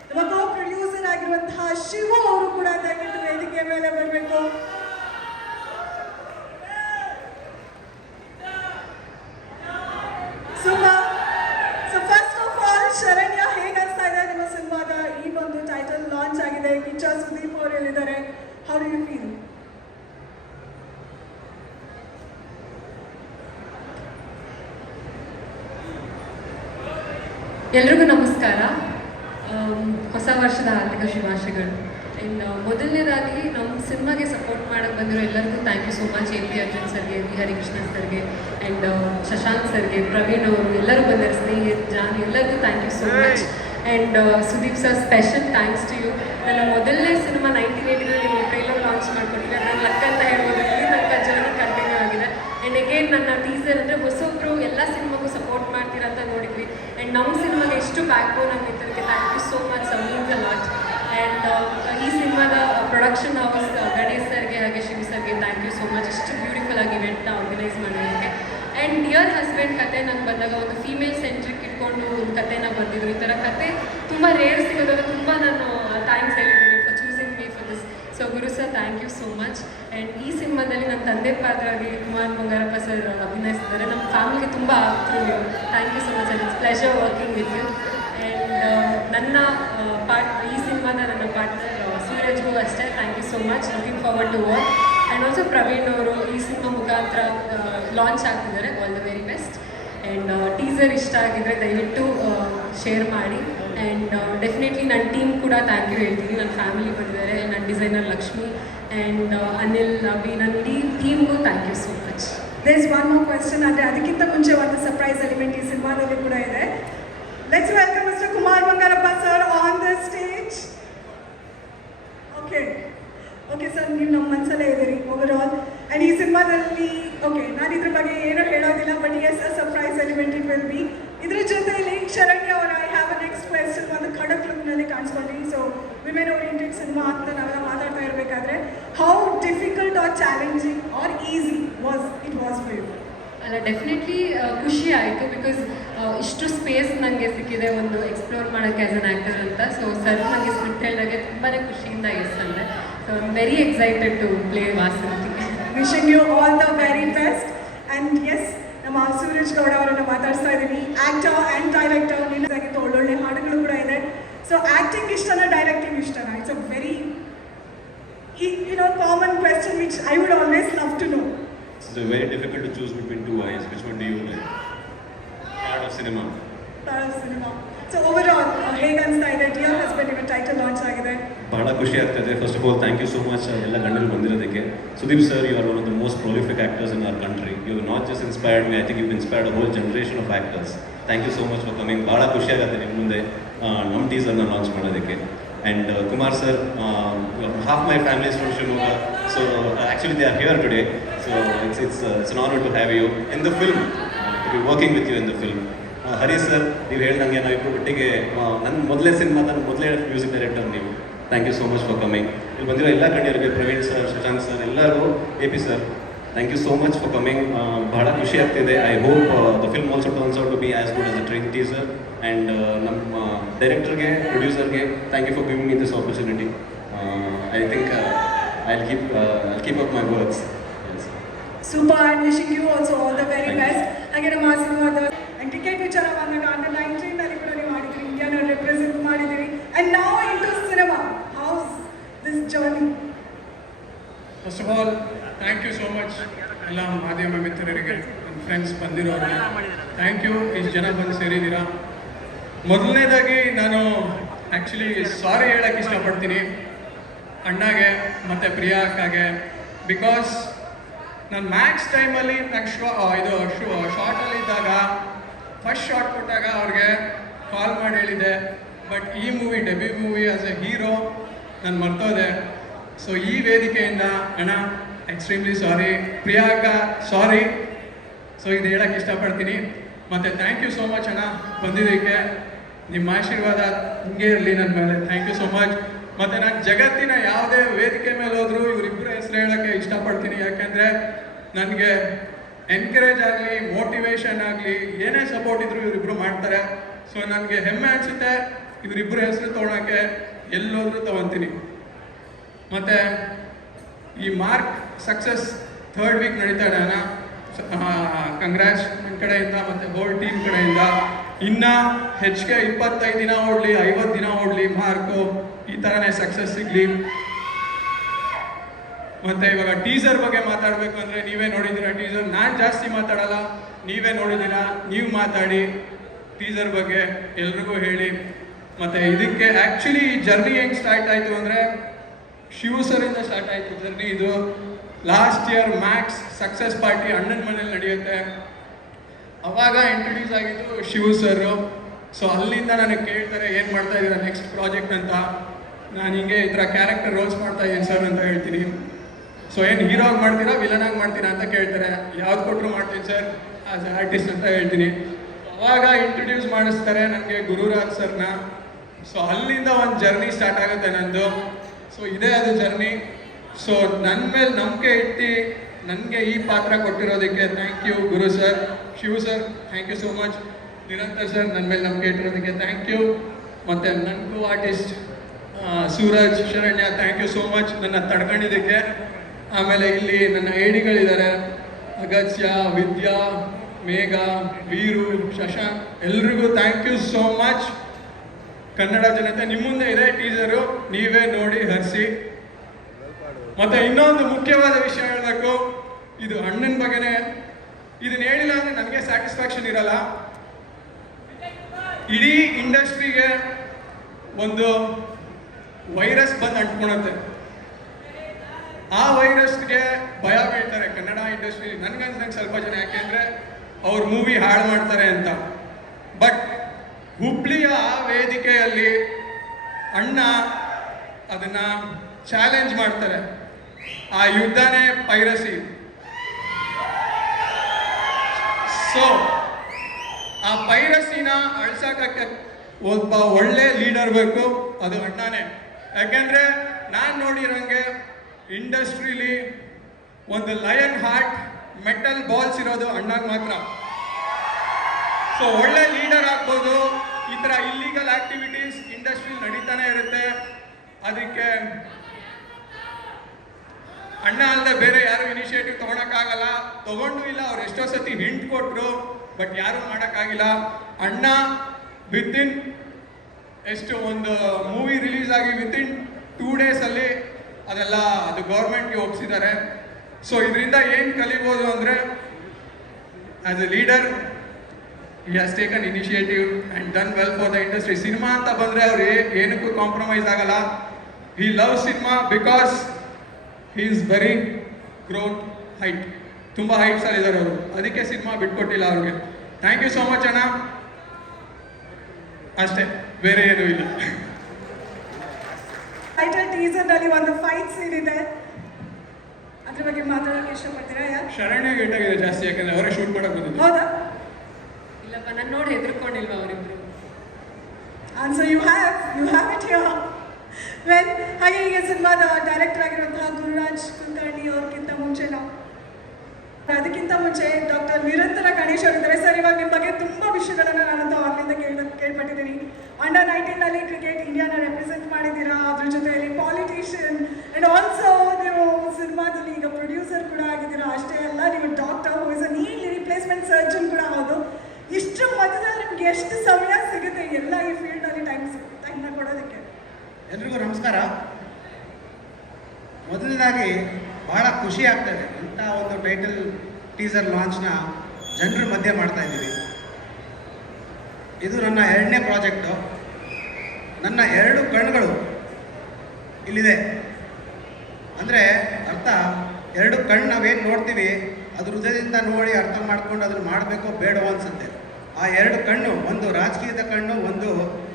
ನಮ್ಮ ಕೋ ಪ್ರೊಡ್ಯೂಸರ್ ಆಗಿರುವಂತಹ ಶಿವ ಅವರು ಕೂಡ ದಯವಿಟ್ಟು ವೇದಿಕೆ ಮೇಲೆ ಬರಬೇಕು. Super. So first of all Sharanya, ಹೇಗೆ ಅನಿಸ್ತಾ ಇದೆ ನಿಮ್ಮ ಸಿನಿಮಾದ ಈ ಒಂದು ಟೈಟಲ್ ಲಾಂಚ್ ಆಗಿದೆ? ಕಿಚ್ಚ ಸುದೀಪ್ ಅವರು ಹೇಳಿದ್ದಾರೆ. How do you feel? ಎಲ್ರಿಗೂ ನಮಸ್ಕಾರ. ಹೊಸ ವರ್ಷದ ಹಾರ್ದಿಕ ಶುಭಾಶಯಗಳು. ಆ್ಯಂಡ್ ಮೊದಲನೇದಾಗಿ ನಮ್ಮ ಸಿನಿಮಾಗೆ ಸಪೋರ್ಟ್ ಮಾಡೋಕ್ಕೆ ಬಂದಿರೋ ಎಲ್ಲರಿಗೂ thank you so much. AP Arjun ಸರ್ಗೆ, ವಿ ಹರಿಕೃಷ್ಣ ಸರ್ಗೆ, ಆ್ಯಂಡ್ ಶಶಾಂಕ್ ಸರ್ಗೆ, ಪ್ರವೀಣ್ ಅವರು, ಎಲ್ಲರೂ ಬಂದಿರೋ ಸ್ನೇಹಿತ ಜಾನ್, ಎಲ್ಲರಿಗೂ thank you so much. And Sudeep sir, special thanks to you. ನನ್ನ ಮೊದಲನೇ ಸಿನಿಮಾ 1980 ನೀವು ಟ್ರೈಲರ್ ಲಾಂಚ್ ಮಾಡ್ಕೊಟ್ಟಿಲ್ಲ, ನನ್ನ ಲಕ್ ಅಂತ ಹೇಳ್ಬೋದು. ಇಲ್ಲಿ ತನಕ ಜರ್ನಿ ಕಂಟಿನ್ಯೂ ಆಗಿದೆ. ಆ್ಯಂಡ್ ಅಗೇನ್ ನನ್ನ ಟೀಸರ್ ಅಂದರೆ ಹೊಸೊಬ್ಬರು ಎಲ್ಲ ಸಿನಿಮಾಗೂ ಸಪೋರ್ಟ್ ಮಾಡ್ತೀರಾ ಅಂತ ನೋಡಿದ್ವಿ. ಆ್ಯಂಡ್ ನಮ್ಮ ಸಿನಿಮಾಗೆ ಎಷ್ಟು ಬ್ಯಾಕ್ ಬೋನ್ ಆಗಿದ್ದಕ್ಕೆ thank you so much. Means a lot. And ಈ ಸಿನಿಮಾದ ಪ್ರೊಡಕ್ಷನ್ ಹೌಸ್ ಗಣೇಶ್ ಸರ್ಗೆ ಹಾಗೆ ಶಿವ ಸರ್ಗೆ ಥ್ಯಾಂಕ್ ಯು ಸೋ ಮಚ್. ಇಷ್ಟು ಬ್ಯೂಟಿಫುಲ್ ಆಗಿ ಇವೆಂಟ್ನ ಆರ್ಗನೈಸ್ ಮಾಡೋದಕ್ಕೆ. ಆ್ಯಂಡ್ ಡಿಯರ್ ಹಸ್ಬೆಂಡ್ ಕತೆ ನಂಗೆ ಬಂದಾಗ ಒಂದು ಫೀಮೇಲ್ ಸೆಂಟ್ರಿಕ್ ಇಟ್ಕೊಂಡು ಒಂದು ಕತೆನ ಬಂದಿದ್ರು. ಈ ಥರ ಕತೆ ತುಂಬ ರೇರ್ ಸಿಗೋದಾಗ ತುಂಬ ನಾನು ಥ್ಯಾಂಕ್ಸ್ ಹೇಳಿದ್ದೀನಿ for choosing me for this. So Guru sir, thank you so much. And ಈ ಸಿನಿಮಾದಲ್ಲಿ ನನ್ನ ತಂದೆ ಪಾತ್ರವಾಗಿ ಕುಮಾರ್ ಬಂಗಾರಪ್ಪ ಸರ್ ಅಭಿನಯಿಸಿದ್ದಾರೆ. ನಮ್ಮ ಫ್ಯಾಮಿಲಿಗೆ ತುಂಬ ಆಗ್ತರು ನೀವು. Thank you so much. And it's pleasure working with you. And ನನ್ನ ಈ ಸಿನಿಮಾದ ನನ್ನ ಪಾರ್ಟ್ನರ್ ಸೂರಜ್ಗೂ ಅಷ್ಟೇ thank you so much. Looking forward to work. And also Praveen ಅವರು ಈ ಸಿನಿಮಾ ಮುಖಾಂತರ ಲಾಂಚ್ ಆಗ್ತಿದ್ದಾರೆ. All the very best. And teaser ಇಷ್ಟ ಆಗಿದ್ರೆ ದಯವಿಟ್ಟು ಶೇರ್ ಮಾಡಿ. ಆ್ಯಂಡ್ ಡೆಫಿನೆಟ್ಲಿ ನನ್ನ ಟೀಮ್ ಕೂಡ ಥ್ಯಾಂಕ್ ಯು ಹೇಳ್ತೀನಿ. ನನ್ನ ಫ್ಯಾಮಿಲಿ ಬಂದಿದ್ದಾರೆ, ನನ್ನ ಡಿಸೈನರ್ ಲಕ್ಷ್ಮಿ ಆ್ಯಂಡ್ ಅನಿಲ್, ಅಭಿ, ನನ್ನ ಇಡೀ ಟೀಮ್ಗೂ thank you so much. There is one more question. ಅಂದರೆ ಅದಕ್ಕಿಂತ ಮುಂಚೆ ಒಂದು ಸರ್ಪ್ರೈಸ್ ಎಲಿಮೆಂಟ್ ಈ ಸಿನಿಮಾದಲ್ಲಿ ಕೂಡ ಇದೆ. Let's welcome mister Kumar Bangarappa sir on the stage. Okay sir, ನೀವು ನಮ್ಮ ಮನಸ್ಸಲ್ಲೇ ಇದ್ದೀರಿ ಓವರ್ ಆಲ್. ಆ್ಯಂಡ್ ಈ ಸಿನಿಮಾದಲ್ಲಿ ನಾನು ಇದ್ರ ಬಗ್ಗೆ ಏನೂ ಹೇಳೋದಿಲ್ಲ, but as a surprise element it will be. ಇದ್ರ ಜೊತೆಯಲ್ಲಿ ಶರಣ್ಯ ಅವರ I have a next question. ಒಂದು ಖಡಕ್ ಲುಕ್ನಲ್ಲಿ ಕಾಣಿಸ್ಕೊಂಡ್ವಿ. ಸೊ ವಿಮೆನ್ ಓರಿಯೆಂಟೆಡ್ ಸಿನಿಮಾ ಅಂತ ನಾವೆಲ್ಲ ಮಾತಾಡ್ತಾ ಇರಬೇಕಾದ್ರೆ how difficult or challenging or easy was for you? ಅಲ್ಲ, ಡೆಫಿನೆಟ್ಲಿ ಖುಷಿ ಆಯಿತು. ಬಿಕಾಸ್ ಇಷ್ಟು ಸ್ಪೇಸ್ ನನಗೆ ಸಿಕ್ಕಿದೆ ಒಂದು ಎಕ್ಸ್ಪ್ಲೋರ್ ಮಾಡೋಕ್ಕೆ ಆ್ಯಸ್ ಅನ್ ಆ್ಯಕ್ಟರ್ ಅಂತ. ಸೊ ಸರ್ ನನಗೆ ಸ್ಕ್ರಿಪ್ಟ್ ಹೇಳಿದಾಗೆ ತುಂಬಾ ಖುಷಿಯಿಂದ ಎಸ್ ಅಂದೆ. So I am very excited to play Vasanthi. Wishing you all the very best. And yes, ನಮ್ಮ ಸೂರಜ್ ಗೌಡ ಅವರನ್ನು ಮಾತಾಡ್ತಾ ಇದ್ದೀವಿ. Actor and director. ನಿನ್ನದಾಗಿತ್ತು ಒಳ್ಳೊಳ್ಳೆ ಹಾಡುಗಳು ಕೂಡ ಇದೆ. ಸೊ ಆ್ಯಕ್ಟಿಂಗ್ ಇಷ್ಟನಾ, ಡೈರೆಕ್ಟಿಂಗ್ ಇಷ್ಟನಾ? It's a very common question which I would always love to know. It's very difficult to choose between two eyes. Which one do you like? Part of cinema. So overall ಹೇಗೆ ಅನಿಸ್ತಾ ಇದೆ? Dear husband ಇವತ್ತು title launch ಆಗಿದೆ. ಬಹಳ ಖುಷಿ ಆಗ್ತದೆ. First of all thank you so much ಎಲ್ಲ ಗಂಡರು ಬಂದಿರೋದಕ್ಕೆ. Sudeep sir, you are one of the most prolific actors in our country. You not just inspired me, I think you inspired a whole generation of actors. Thank you so much for coming. ಭಾಳ ಖುಷಿ ಆಗುತ್ತೆ ನಿಮ್ಮ ಮುಂದೆ ನಮ್ಮ ಟೀಸರ್ನ launch ಮಾಡೋದಕ್ಕೆ. And Kumar sir, half my family is from Shimoga, so actually they are here today. So it's an honor to have you in the film, to be working with you in the film. Hari sir, ನೀವು ಹೇಳ್ದಂಗೆ ನಾವಿಬ್ಬರು ಒಟ್ಟಿಗೆ ನನ್ನ ಮೊದಲೇ ಸಿನಿಮಾದ ಮೊದಲೇ music director ನೀವು. Thank you so much for coming. ಇಲ್ಲಿ ಬಂದಿರೋ ಎಲ್ಲ ಕಣ್ಣಿಯರಿಗೆ, ಪ್ರವೀಣ್ ಸರ್, ಶಶಾಂಕ್ ಸರ್, ಎಲ್ಲರಿಗೂ, AP sir, thank you so much for coming. ಬಹಳ ಖುಷಿ ಆಗ್ತಿದೆ. I hope the film also turns out to be as good as the teaser. And ನಮ್ಮ ಡೈರೆಕ್ಟರ್ಗೆ, ಪ್ರೊಡ್ಯೂಸರ್ಗೆ thank you for giving me this opportunity. I think I'll keep up my words. Yes. Super, and wishing you also all the very best. ಹಾಗೆ ನಮ್ಮ ಸಿನಿಮಾದ ticket ವಿಚಾರ ಬಂದಾಗ under 19 ನಲ್ಲಿ ಕೂಡ ನೀವು ಮಾಡಿದ್ರಿ, ಇಂಡಿಯಾನ ರೆಪ್ರೆಸೆಂಟ್ ಮಾಡಿದಿರಿ. And now into cinema, how's this journey? First of all thank you so much ಎಲ್ಲ ಮಾಧ್ಯಮ ಮಿತ್ರರಿಗೆ, ನನ್ನ ಫ್ರೆಂಡ್ಸ್ ಬಂದಿರೋರಿಗೆ ಥ್ಯಾಂಕ್ ಯು. ಇಷ್ಟು ಜನ ಬಂದು ಸೇರಿದ್ದೀರಾ. ಮೊದಲನೇದಾಗಿ ನಾನು ಆ್ಯಕ್ಚುಲಿ ಸಾರಿ ಹೇಳೋಕ್ಕೆ ಇಷ್ಟಪಡ್ತೀನಿ ಅಣ್ಣಗೆ ಮತ್ತು ಪ್ರಿಯಾ ಅಕ್ಕಗೆ. ಬಿಕಾಸ್ ನಾನು ಮ್ಯಾಕ್ಸ್ ಟೈಮಲ್ಲಿ ಶಾರ್ಟಲ್ಲಿ ಇದ್ದಾಗ ಫಸ್ಟ್ ಶಾರ್ಟ್ ಕೊಟ್ಟಾಗ ಅವ್ರಿಗೆ ಕಾಲ್ ಮಾಡಿ ಹೇಳಿದೆ. ಬಟ್ ಈ movie debut movie as A hero ನಾನು ಮರ್ತೋದೆ. ಸೊ ಈ ವೇದಿಕೆಯಿಂದ ಅಣ್ಣ ಎಕ್ಸ್ಟ್ರೀಮ್ಲಿ ಸಾರಿ, ಪ್ರಿಯಾ ಅಕ್ಕ ಸಾರಿ. ಸೊ ಇದು ಹೇಳಕ್ಕೆ ಇಷ್ಟಪಡ್ತೀನಿ. ಮತ್ತು ಥ್ಯಾಂಕ್ ಯು ಸೋ ಮಚ್ ಅಣ್ಣ ಬಂದಿದ್ದಕ್ಕೆ. ನಿಮ್ಮ ಆಶೀರ್ವಾದ ಹಿಂಗೆ ಇರಲಿ ನನ್ನ ಮೇಲೆ. Thank you so much. ಮತ್ತು ನಾನು ಜಗತ್ತಿನ ಯಾವುದೇ ವೇದಿಕೆ ಮೇಲೆ ಹೋದರೂ ಇವರಿಬ್ಬರು ಹೆಸರು ಹೇಳೋಕ್ಕೆ ಇಷ್ಟಪಡ್ತೀನಿ. ಯಾಕೆಂದರೆ ನನಗೆ ಎನ್ಕರೇಜ್ ಆಗಲಿ, ಮೋಟಿವೇಶನ್ ಆಗಲಿ, ಏನೇ ಸಪೋರ್ಟ್ ಇದ್ದರೂ ಇವರಿಬ್ಬರು ಮಾಡ್ತಾರೆ. ಸೊ ನನಗೆ ಹೆಮ್ಮೆ ಅನಿಸುತ್ತೆ ಇವರಿಬ್ಬರು ಹೆಸರು ತೊಗೊಳಕ್ಕೆ. ಎಲ್ಲೋದ್ರೂ ತೊಗೊತೀನಿ. ಮತ್ತು ಈ ಮಾರ್ಕ್ ಸಕ್ಸಸ್ 3rd ವೀಕ್ ನಡೀತಾ ಇದೆ ಅಣ್ಣ. ಕಂಗ್ರ್ಯಾಚ್ ನನ್ನ ಕಡೆಯಿಂದ ಮತ್ತು ಹೋಲ್ ಟೀಮ್ ಕಡೆಯಿಂದ. ಇನ್ನೂ ಹೆಚ್ಚಿಗೆ 25 ದಿನ ಓಡಲಿ, 50 ದಿನ ಓಡಲಿ ಮಾರ್ಕು. ಈ ಥರನೇ ಸಕ್ಸಸ್ ಸಿಗಲಿ. ಮತ್ತು ಇವಾಗ ಟೀಸರ್ ಬಗ್ಗೆ ಮಾತಾಡಬೇಕು ಅಂದರೆ ನೀವೇ ನೋಡಿದ್ದೀರಾ ಟೀಸರ್. ನಾನು ಜಾಸ್ತಿ ಮಾತಾಡಲ್ಲ, ನೀವೇ ನೋಡಿದ್ದೀರಾ. ನೀವು ಮಾತಾಡಿ ಟೀಸರ್ ಬಗ್ಗೆ ಎಲ್ರಿಗೂ ಹೇಳಿ. ಮತ್ತು ಇದಕ್ಕೆ ಆ್ಯಕ್ಚುಲಿ ಈ ಜರ್ನಿ ಹೆಂಗೆ ಸ್ಟಾರ್ಟ್ ಆಯಿತು ಅಂದರೆ ಶಿವು ಸರಿಂದ ಸ್ಟಾರ್ಟ್ ಆಯಿತು ಜರ್ನಿ. ಇದು last year Max success party ಅಣ್ಣನ ಮನೇಲಿ ನಡೆಯುತ್ತೆ. ಅವಾಗ ಇಂಟ್ರೊಡ್ಯೂಸ್ ಆಗಿದ್ದು ಶಿವು ಸರು. ಸೊ ಅಲ್ಲಿಂದ ನನಗೆ ಕೇಳ್ತಾರೆ ಏನು ಮಾಡ್ತಾ ಇದ್ದೀರಾ ನೆಕ್ಸ್ಟ್ ಪ್ರಾಜೆಕ್ಟ್ ಅಂತ. ನಾನು ಹಿಂಗೆ ಈ ಥರ ಕ್ಯಾರೆಕ್ಟರ್ ರೋಲ್ಸ್ ಮಾಡ್ತಾ ಇದ್ದೀನಿ ಸರ್ ಅಂತ ಹೇಳ್ತೀನಿ. ಸೊ ಏನು ಹೀರೋ ಆಗಿ ಮಾಡ್ತೀರಾ, ವಿಲನ್ ಆಗಿ ಮಾಡ್ತೀರಾ ಅಂತ ಕೇಳ್ತಾರೆ. ಯಾವ್ದು ಕೊಟ್ಟರು ಮಾಡ್ತೀನಿ ಸರ್ ಆಸ್ ಎ ಆರ್ಟಿಸ್ಟ್ ಅಂತ ಹೇಳ್ತೀನಿ. ಅವಾಗ ಇಂಟ್ರೊಡ್ಯೂಸ್ ಮಾಡಿಸ್ತಾರೆ ನನಗೆ ಗುರುರಾಜ್ ಸರ್ನ. ಸೊ ಅಲ್ಲಿಂದ ಒಂದು ಜರ್ನಿ ಸ್ಟಾರ್ಟ್ ಆಗುತ್ತೆ ನಂದು. ಸೊ ಇದೇ ಅದು ಜರ್ನಿ. ಸೊ ನನ್ನ ಮೇಲೆ ನಂಬಿಕೆ ಇಟ್ಟು ನನಗೆ ಈ ಪಾತ್ರ ಕೊಟ್ಟಿರೋದಕ್ಕೆ thank you Guru sir. Shivu sir thank you so much. Nirantar sir ನನ್ನ ಮೇಲೆ ನಂಬಿಕೆ ಇಟ್ಟಿರೋದಕ್ಕೆ ಥ್ಯಾಂಕ್ ಯು. ಮತ್ತು ನನಗೂ artist Suraj Saranya thank you so much ನನ್ನ ತಡ್ಕೊಂಡಿದ್ದಕ್ಕೆ. ಆಮೇಲೆ ಇಲ್ಲಿ ನನ್ನ ಏಡಿಗಳಿದ್ದಾರೆ, ಅಗತ್ಯ, ವಿದ್ಯಾ, ಮೇಘ, ವೀರು, ಶಶಾಂಕ್, ಎಲ್ರಿಗೂ thank you so much. Kannada ಜನತೆ ನಿಮ್ಮ ಮುಂದೆ ಇದೆ ಟೀಸರು, ನೀವೇ ನೋಡಿ ಹರಿಸಿ. ಮತ್ತು ಇನ್ನೊಂದು ಮುಖ್ಯವಾದ ವಿಷಯ ಹೇಳಬೇಕು, ಇದು ಅಣ್ಣನ ಬಗ್ಗೆನೇ. ಇದನ್ನ ಹೇಳಿಲ್ಲ ಅಂದರೆ ನನಗೆ ಸ್ಯಾಟಿಸ್ಫ್ಯಾಕ್ಷನ್ ಇರಲ್ಲ. ಇಡೀ ಇಂಡಸ್ಟ್ರಿಗೆ ಒಂದು ವೈರಸ್ ಬಂದು ಅಂಟ್ಕೊಳುತ್ತೆ. ಆ ವೈರಸ್ಗೆ ಭಯ ಬೀಳ್ತಾರೆ ಕನ್ನಡ ಇಂಡಸ್ಟ್ರಿ. ನನಗನ್ಸಂಗೆ ಸ್ವಲ್ಪ ಜನ, ಯಾಕೆಂದರೆ ಅವ್ರ ಮೂವಿ ಹಾಳು ಮಾಡ್ತಾರೆ ಅಂತ. ಬಟ್ ಹುಬ್ಳಿಯ ಆ ವೇದಿಕೆಯಲ್ಲಿ ಅಣ್ಣ ಅದನ್ನು ಚಾಲೆಂಜ್ ಮಾಡ್ತಾರೆ. ಆ ಯುದ್ಧನೇ ಪೈರಸಿ. ಸೊ ಆ ಪೈರಸಿನ ಅಳ್ಸಕ್ಕೆ ಒಬ್ಬ ಒಳ್ಳೆ ಲೀಡರ್ ಬೇಕು, ಅದು ಅಣ್ಣನೇ. ಯಾಕೆಂದರೆ ನಾನು ನೋಡಿರೋಂಗೆ ಇಂಡಸ್ಟ್ರೀಲಿ ಒಂದು ಲಯನ್ ಹಾರ್ಟ್, ಮೆಟಲ್ ಬಾಲ್ಸ್ ಇರೋದು ಅಣ್ಣಗೆ ಮಾತ್ರ. ಸೊ ಒಳ್ಳೆ ಲೀಡರ್ ಆಗ್ಬೋದು. ಈ ಥರ ಇಲ್ಲಿಗಲ್ ಆಕ್ಟಿವಿಟೀಸ್ ಇಂಡಸ್ಟ್ರಿ ನಡೀತಾನೆ ಇರುತ್ತೆ. ಅದಕ್ಕೆ ಅಣ್ಣ ಅಲ್ಲದೆ ಬೇರೆ ಯಾರು ಇನಿಷಿಯೇಟಿವ್ ತೊಗೊಳಕ್ಕಾಗಲ್ಲ. ತೊಗೊಂಡು ಇಲ್ಲ, ಅವ್ರು ಎಷ್ಟೋ ಸತಿ ಹಿಂಟ್ ಕೊಟ್ಟರು, ಬಟ್ ಯಾರೂ ಮಾಡೋಕ್ಕಾಗಿಲ್ಲ. ಅಣ್ಣ ವಿತಿನ್ ಎಷ್ಟು ಒಂದು ಮೂವಿ ರಿಲೀಸ್ ಆಗಿ ವಿತಿನ್ 2 ಡೇಸಲ್ಲಿ ಅದೆಲ್ಲ ಅದು ಗೌರ್ಮೆಂಟ್ಗೆ ಒಪ್ಪಿಸಿದ್ದಾರೆ. ಸೊ ಇದರಿಂದ ಏನು ಕಲಿಬೋದು ಅಂದರೆ, as A leader he has taken initiative and done well for the industry. Cinema ಅಂತ ಬಂದರೆ ಅವ್ರು ಏನಕ್ಕೂ ಕಾಂಪ್ರಮೈಸ್ ಆಗಲ್ಲ. he loves cinema because he is very grown height. ತುಂಬ ಹೈಟ್ಸಲ್ಲಿ ಇದ್ದಾರೆ ಅವರು, ಅದಕ್ಕೆ ಸಿನಿಮಾ ಬಿಟ್ಕೊಟ್ಟಿಲ್ಲ ಅವ್ರಿಗೆ. ಥ್ಯಾಂಕ್ ಯು ಸೋ ಮಚ್ ಅಣ್ಣ. ಅಷ್ಟೇ, ಬೇರೆ ಏನೂ ಇಲ್ಲ. ಟೈಟಲ್ ಟೀಸರ್ನಲ್ಲಿ ಒಂದು ಫೈಟ್ ಸೀನ್ ಇದೆ, ಅದ್ರ ಬಗ್ಗೆ ಮಾತಾಡೋಕೆ ಇಷ್ಟಪಡ್ತೀರಾ? ಶರಣ್ಯ ಗೇಟಾಗಿದೆ ಜಾಸ್ತಿ, ಯಾಕಂದ್ರೆ ಅವರೇ ಶೂಟ್ ಮಾಡಕ್ ಬಂದಿದ್ದು. ಹೌದಾ? ಇಲ್ಲಪ್ಪ, ನಾನು ನೋಡಿ ಹೆದರ್ಕೊಂಡಿಲ್ವ ಅವರಿಬ್ರು. Answer you have it here. Well, ಹಾಗೆ ಈಗ ಸಿನಿಮಾದ ಡೈರೆಕ್ಟರ್ ಆಗಿರುವಂತಹ ಗುರುರಾಜ್ ಕುಲಕರ್ಣಿ ಅವ್ರಿಗಿಂತ ಮುಂಚೆ ಅದಕ್ಕಿಂತ ಮುಂಚೆ ಡಾಕ್ಟರ್ ನಿರಂತರ ಗಣೇಶ್ ಅವರಿದ್ದಾರೆ. ಸರ್, ಇವಾಗ ನಿಮ್ಮ ಬಗ್ಗೆ ತುಂಬ ವಿಷಯಗಳನ್ನು ನಾನಂತೂ ಅಲ್ಲಿಂದ ಕೇಳ್ಪಟ್ಟಿದ್ದೀನಿ. ಅಂಡರ್ 19ನಲ್ಲಿ ಕ್ರಿಕೆಟ್ ಇಂಡಿಯಾನ ರೆಪ್ರೆಸೆಂಟ್ ಮಾಡಿದ್ದೀರಾ, ಅದ್ರ ಜೊತೆಯಲ್ಲಿ ಪಾಲಿಟಿಷಿಯನ್ ಆ್ಯಂಡ್ ಆಲ್ಸೋ ನೀವು ಸಿನಿಮಾದಲ್ಲಿ ಈಗ ಪ್ರೊಡ್ಯೂಸರ್ ಕೂಡ ಆಗಿದ್ದೀರಾ. ಅಷ್ಟೇ ಅಲ್ಲ, ನೀವು ಡಾಕ್ಟರ್ ಹೂ ಇಸ್ ಅ ನೀ ರಿಪ್ಲೇಸ್ಮೆಂಟ್ ಸರ್ಜನ್ ಕೂಡ ಹೌದು. ಇಷ್ಟು ಮಧ್ಯದಲ್ಲಿ ನಿಮ್ಗೆ ಎಷ್ಟು ಸಮಯ ಸಿಗುತ್ತೆ ಎಲ್ಲ ಈ ಫೀಲ್ಡಲ್ಲಿ ಟೈಮ್ನ ಕೊಡೋದಕ್ಕೆ? ಎಲ್ರಿಗೂ ನಮಸ್ಕಾರ. ಮೊದಲನೇದಾಗಿ ಬಹಳ ಖುಷಿ ಆಗ್ತದೆ ಇಂಥ ಒಂದು ಟೈಟಲ್ ಟೀಸರ್ ಲಾಂಚ್ನ ಜನರ ಮಧ್ಯೆ ಮಾಡ್ತಾ ಇದ್ದೀವಿ. ಇದು ನನ್ನ 2ನೇ ಪ್ರಾಜೆಕ್ಟು. ನನ್ನ 2 ಕಣ್ಣುಗಳು ಇಲ್ಲಿದೆ. ಅಂದರೆ ಅರ್ಥ 2 ಕಣ್ಣು ನಾವೇನು ನೋಡ್ತೀವಿ ಅದು ಹೃದಯದಿಂದ ನೋಡಿ ಅರ್ಥ ಮಾಡ್ಕೊಂಡು ಅದನ್ನು ಮಾಡಬೇಕೋ ಬೇಡವೋ ಅನಿಸುತ್ತೆ. ಆ 2 ಕಣ್ಣು, ಒಂದು ರಾಜಕೀಯದ ಕಣ್ಣು, ಒಂದು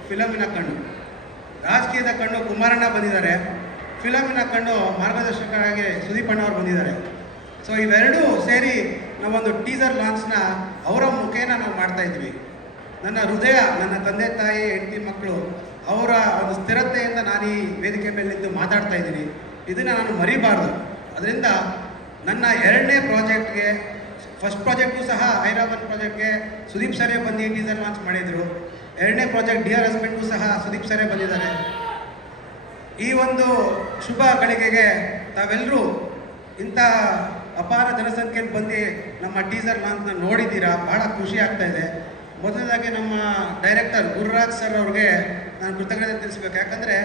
ಫಿಲಮಿನ ಕಣ್ಣು. ರಾಜಕೀಯದ ಕಣ್ಣು ಕುಮಾರಣ್ಣ ಬಂದಿದ್ದಾರೆ, ಫಿಲಮಿನ ಕಣ್ಣು ಮಾರ್ಗದರ್ಶಕರಾಗಿ ಸುದೀಪ್ ಅಣ್ಣವ್ರು ಬಂದಿದ್ದಾರೆ. ಸೊ ಇವೆರಡೂ ಸೇರಿ ನಾವೊಂದು ಟೀಸರ್ ಲಾಂಚ್ನ ಅವರ ಮುಖೇನ ನಾವು ಮಾಡ್ತಾ ಇದ್ವಿ. ನನ್ನ ಹೃದಯ, ನನ್ನ ತಂದೆ ತಾಯಿ, ಹೆಂಡತಿ ಮಕ್ಕಳು, ಅವರ ಒಂದು ಸ್ಥಿರತೆಯಿಂದ ನಾನು ಈ ವೇದಿಕೆ ಮೇಲಿದ್ದು ಮಾತಾಡ್ತಾ ಇದ್ದೀನಿ. ಇದನ್ನು ನಾನು ಮರಿಬಾರ್ದು. ಅದರಿಂದ ನನ್ನ 2ನೇ ಪ್ರಾಜೆಕ್ಟ್ಗೆ, ಫಸ್ಟ್ ಪ್ರಾಜೆಕ್ಟು ಸಹ ಐರಾವನ್ ಪ್ರಾಜೆಕ್ಟ್ಗೆ ಸುದೀಪ್ ಸರೇ ಬಂದು ಟೀಸರ್ ಲಾಂಚ್ ಮಾಡಿದರು. 2ನೇ ಪ್ರಾಜೆಕ್ಟ್ ಡಿಯರ್ ಹಸ್ಬೆಂಡ್ಗೂ ಸಹ ಸುದೀಪ್ ಸರೇ ಬಂದಿದ್ದಾರೆ. ಈ ಒಂದು ಶುಭ ಗಳಿಗೆಗೆ ತಾವೆಲ್ಲರೂ ಇಂಥ ಅಪಾರ ಜನಸಂಖ್ಯೆಯಲ್ಲಿ ಬಂದು ನಮ್ಮ ಟೀಸರ್ ಲಾಂಚ್ನ ನೋಡಿದ್ದೀರಾ. ಭಾಳ ಖುಷಿ ಆಗ್ತಾ ಇದೆ. ಮೊದಲನೇದಾಗಿ ನಮ್ಮ ಡೈರೆಕ್ಟರ್ ಗುರುರಾಜ್ ಸರ್ ಅವ್ರಿಗೆ ನಾನು ಕೃತಜ್ಞತೆ ತಿಳಿಸ್ಬೇಕು. ಯಾಕಂದರೆ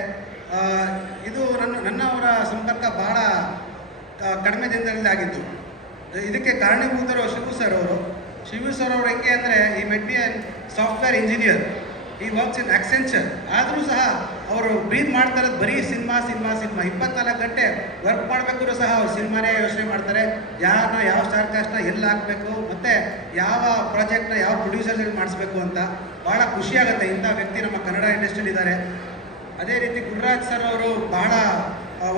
ಇದು ನನ್ನವರ ಸಂಪರ್ಕ ಭಾಳ ಕಡಿಮೆ ದಿನದಲ್ಲಿ ಆಗಿತ್ತು. ಇದಕ್ಕೆ ಕಾರಣೀಭೂತರು ಶಿವು ಸರ್ ಅವರು. ಶಿವು ಸರ್ ಅವರು ಹೆಂಗೆ ಅಂದರೆ, ಈ ಮೆಟ್ ಬಿ ಸಾಫ್ಟ್ವೇರ್ ಇಂಜಿನಿಯರ್, ಈ ವರ್ಕ್ಸ್ ಇನ್ ಆಕ್ಸೆಂಚರ್. ಆದರೂ ಸಹ ಅವರು ಬ್ರೀತ್ ಮಾಡ್ತಾ ಇರೋದು ಬರೀ ಸಿನಿಮಾ 24 ಗಂಟೆ ವರ್ಕ್ ಮಾಡಬೇಕಾದ್ರೂ ಸಹ ಅವ್ರು ಸಿನಿಮಾನೇ ಯೋಚನೆ ಮಾಡ್ತಾರೆ. ಯಾರನ್ನ, ಯಾವ ಸ್ಟಾರ್ ಕಾಸ್ಟ್ನ ಎಲ್ಲಿ ಹಾಕಬೇಕು, ಮತ್ತು ಯಾವ ಪ್ರಾಜೆಕ್ಟ್ನ ಯಾವ ಪ್ರೊಡ್ಯೂಸರ್ಗಳು ಮಾಡಿಸ್ಬೇಕು ಅಂತ. ಭಾಳ ಖುಷಿಯಾಗುತ್ತೆ ಇಂಥ ವ್ಯಕ್ತಿ ನಮ್ಮ ಕನ್ನಡ ಇಂಡಸ್ಟ್ರಿಯಲ್ಲಿ ಇದ್ದಾರೆ. ಅದೇ ರೀತಿ ಗುರುರಾಜ್ ಸರ್ ಅವರು ಬಹಳ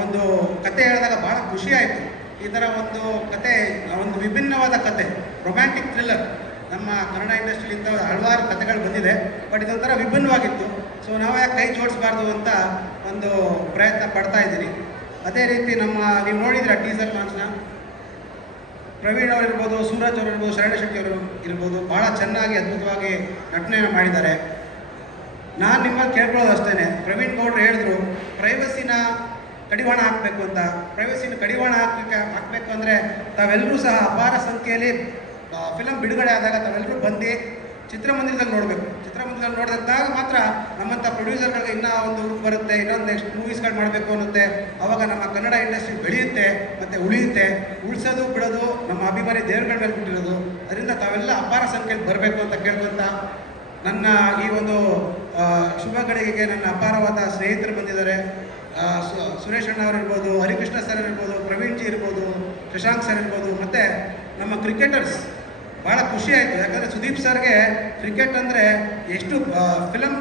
ಒಂದು ಕತೆ ಹೇಳಿದಾಗ ಭಾಳ ಖುಷಿ ಆಯಿತು. ಈ ಥರ ಒಂದು ಕತೆ, ಒಂದು ವಿಭಿನ್ನವಾದ ಕತೆ, ರೊಮ್ಯಾಂಟಿಕ್ ಥ್ರಿಲ್ಲರ್. ನಮ್ಮ ಕನ್ನಡ ಇಂಡಸ್ಟ್ರಿಲಿ ಇಂಥ ಹಲವಾರು ಕಥೆಗಳು ಬಂದಿದೆ, ಬಟ್ ಇದೊಂಥರ ವಿಭಿನ್ನವಾಗಿತ್ತು. ಸೊ ನಾವು ಯಾಕೆ ಕೈ ಜೋಡಿಸಬಾರ್ದು ಅಂತ ಒಂದು ಪ್ರಯತ್ನ ಪಡ್ತಾ ಇದ್ದೀನಿ. ಅದೇ ರೀತಿ ನೀವು ನೋಡಿದ್ರೆ ಟೀಸರ್ ಲಾಂಚ್ನ ಪ್ರವೀಣ್ ಅವರು ಇರ್ಬೋದು, ಸೂರಜ್ ಅವರು ಇರ್ಬೋದು, ಶರಣ ಶೆಟ್ಟಿ ಅವರು ಇರ್ಬೋದು, ಭಾಳ ಚೆನ್ನಾಗಿ ಅದ್ಭುತವಾಗಿ ನಟನೆಯನ್ನು ಮಾಡಿದ್ದಾರೆ. ನಾನು ನಿಮ್ಮಲ್ಲಿ ಕೇಳ್ಕೊಳ್ಳೋದು ಅಷ್ಟೇ. ಪ್ರವೀಣ್ ಗೌಡ್ರು ಹೇಳಿದ್ರು ಪ್ರೈವಸಿನ ಕಡಿವಾಣ ಹಾಕಬೇಕು ಅಂತ. ಪ್ರೈವಸಿನ ಕಡಿವಾಣ ಹಾಕಬೇಕು ಅಂದರೆ ತಾವೆಲ್ಲರೂ ಸಹ ಅಪಾರ ಸಂಖ್ಯೆಯಲ್ಲಿ ಫಿಲಮ್ ಬಿಡುಗಡೆ ಆದಾಗ ತಾವೆಲ್ಲರೂ ಬಂದು ಚಿತ್ರಮಂದಿರದಲ್ಲಿ ನೋಡಬೇಕು. ಚಿತ್ರಮಂದಿರದಲ್ಲಿ ನೋಡಿದಾಗ ಮಾತ್ರ ನಮ್ಮಂಥ ಪ್ರೊಡ್ಯೂಸರ್ಗಳಿಗೆ ಇನ್ನೂ ಒಂದು ಹುಡುಕು ಬರುತ್ತೆ, ಇನ್ನೊಂದು ನೆಕ್ಸ್ಟ್ ಮೂವೀಸ್ಗಳು ಮಾಡಬೇಕು ಅನ್ನುತ್ತೆ. ಆವಾಗ ನಮ್ಮ ಕನ್ನಡ ಇಂಡಸ್ಟ್ರಿ ಬೆಳೆಯುತ್ತೆ ಮತ್ತು ಉಳಿಯುತ್ತೆ. ಉಳಿಸೋದು ಬಿಡೋದು ನಮ್ಮ ಅಭಿಮಾನಿ ದೇವರುಗಳ ಮೇಲೆ ಬಿಟ್ಟಿರೋದು. ಅದರಿಂದ ತಾವೆಲ್ಲ ಅಪಾರ ಸಂಖ್ಯೆಯಲ್ಲಿ ಬರಬೇಕು ಅಂತ ಕೇಳ್ಕೊಂತ ನನ್ನ ಈ ಒಂದು ಶುಭ ಗಳಿಗೆಗೆ ನನ್ನ ಅಪಾರವಾದ ಸ್ನೇಹಿತರು ಬಂದಿದ್ದಾರೆ. ಸುರೇಶ್ ಅಣ್ಣ ಅವರು ಇರ್ಬೋದು, ಹರಿಕೃಷ್ಣ ಸರ್ ಇರ್ಬೋದು, ಪ್ರವೀಣ್ ಜಿ ಇರ್ಬೋದು, ಶಶಾಂಕ್ ಸರ್ ಇರ್ಬೋದು, ಮತ್ತು ನಮ್ಮ ಕ್ರಿಕೆಟರ್ಸ್. ಭಾಳ ಖುಷಿ ಆಯಿತು. ಯಾಕಂದರೆ ಸುದೀಪ್ ಸರ್ಗೆ ಕ್ರಿಕೆಟ್ ಅಂದರೆ ಎಷ್ಟು ಫಿಲಮ್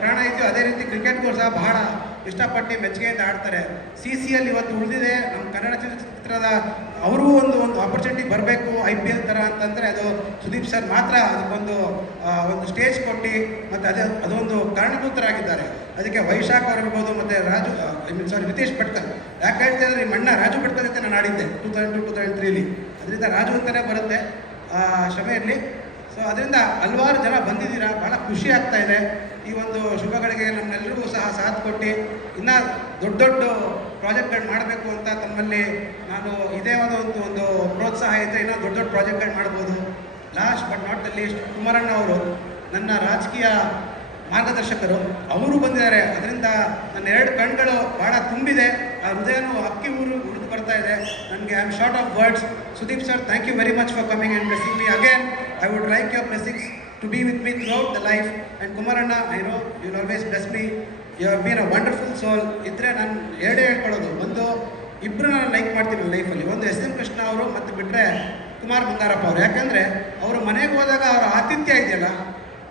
ಪ್ರಾಣ ಇದೆಯೋ ಅದೇ ರೀತಿ ಕ್ರಿಕೆಟ್ಗಳು ಸಹ ಬಹಳ ಇಷ್ಟಪಟ್ಟು ಮೆಚ್ಚುಗೆಯಿಂದ ಆಡ್ತಾರೆ. CCL ಇವತ್ತು ಉಳಿದಿದೆ ನಮ್ಮ ಕನ್ನಡ ಚಿತ್ರದ. ಅವ್ರಿಗೂ ಒಂದು ಆಪರ್ಚುನಿಟಿ ಬರಬೇಕು IPL ಥರ ಅಂತಂದರೆ ಅದು ಸುದೀಪ್ ಸರ್ ಮಾತ್ರ ಅದಕ್ಕೊಂದು ಒಂದು ಸ್ಟೇಜ್ ಕೊಟ್ಟು ಮತ್ತು ಅದೊಂದು ಕಾರಣಭೂತರಾಗಿದ್ದಾರೆ. ಅದಕ್ಕೆ ವೈಶಾಖ್ ಅವರು ಇರ್ಬೋದು, ಮತ್ತು ರಿತೇಶ್ ಭಟ್ಕರ್. ಯಾಕೆ ಹೇಳ್ತಾ ಇದ್ದಾರೆ, ನಿಮ್ಮ ಅಣ್ಣ ರಾಜು ಭಟ್ಕರ್ ಅಂತ ನಾನು ಆಡಿದ್ದೆ 2002-2003 ಅದರಿಂದ ರಾಜು ಅಂತಲೇ ಬರುತ್ತೆ ಶ್ರಮೆಯಲ್ಲಿ. ಸೊ ಅದರಿಂದ ಹಲವಾರು ಜನ ಬಂದಿದ್ದೀರಾ, ಭಾಳ ಖುಷಿ ಆಗ್ತಾ ಇದೆ. ಈ ಒಂದು ಶುಭಗಳಿಗೆ ನಮ್ಮೆಲ್ಲರಿಗೂ ಸಹ ಸಾಥ್ ಕೊಟ್ಟು ಇನ್ನೂ ದೊಡ್ಡ ದೊಡ್ಡ ಪ್ರಾಜೆಕ್ಟ್ಗಳು ಮಾಡಬೇಕು ಅಂತ ತಮ್ಮಲ್ಲಿ ನಾನು ಇದೇ ಒಂದು ಪ್ರೋತ್ಸಾಹ ಇದ್ದರೆ ಇನ್ನೂ ದೊಡ್ಡ ದೊಡ್ಡ ಪ್ರಾಜೆಕ್ಟ್ಗಳು ಮಾಡ್ಬೋದು. Last but not the least ಕುಮಾರಣ್ಣ ಅವರು ನನ್ನ ರಾಜಕೀಯ ಮಾರ್ಗದರ್ಶಕರು, ಅವರು ಬಂದಿದ್ದಾರೆ. ಅದರಿಂದ ನನ್ನ 2 ಕಣ್ಗಳು ಭಾಳ ತುಂಬಿದೆ. ಆ ಹೃದಯನೂ ಅಕ್ಕಿ ಉರಿದು ಬರ್ತಾ ಇದೆ ನನಗೆ. I am short of words. Sudeep sir, thank you very much for coming and blessing me again. I would like your blessings to be with me throughout the life. And Kumaranna, I know you will always bless me. You have been a wonderful soul. ಇದ್ರೆ ನಾನು ಹೇಳ್ಕೊಳ್ಳೋದು, ಒಂದು ಇಬ್ಬರು ನಾನು like ಮಾಡ್ತೀನಿ ಲೈಫಲ್ಲಿ. ಒಂದು SM Krishna ಅವರು, ಮತ್ತು ಬಿಟ್ಟರೆ ಕುಮಾರ್ ಬಂಗಾರಪ್ಪ ಅವರು. ಯಾಕಂದರೆ ಅವರು ಮನೆಗೆ ಹೋದಾಗ ಅವರ ಆತಿಥ್ಯ ಇದೆಯಲ್ಲ,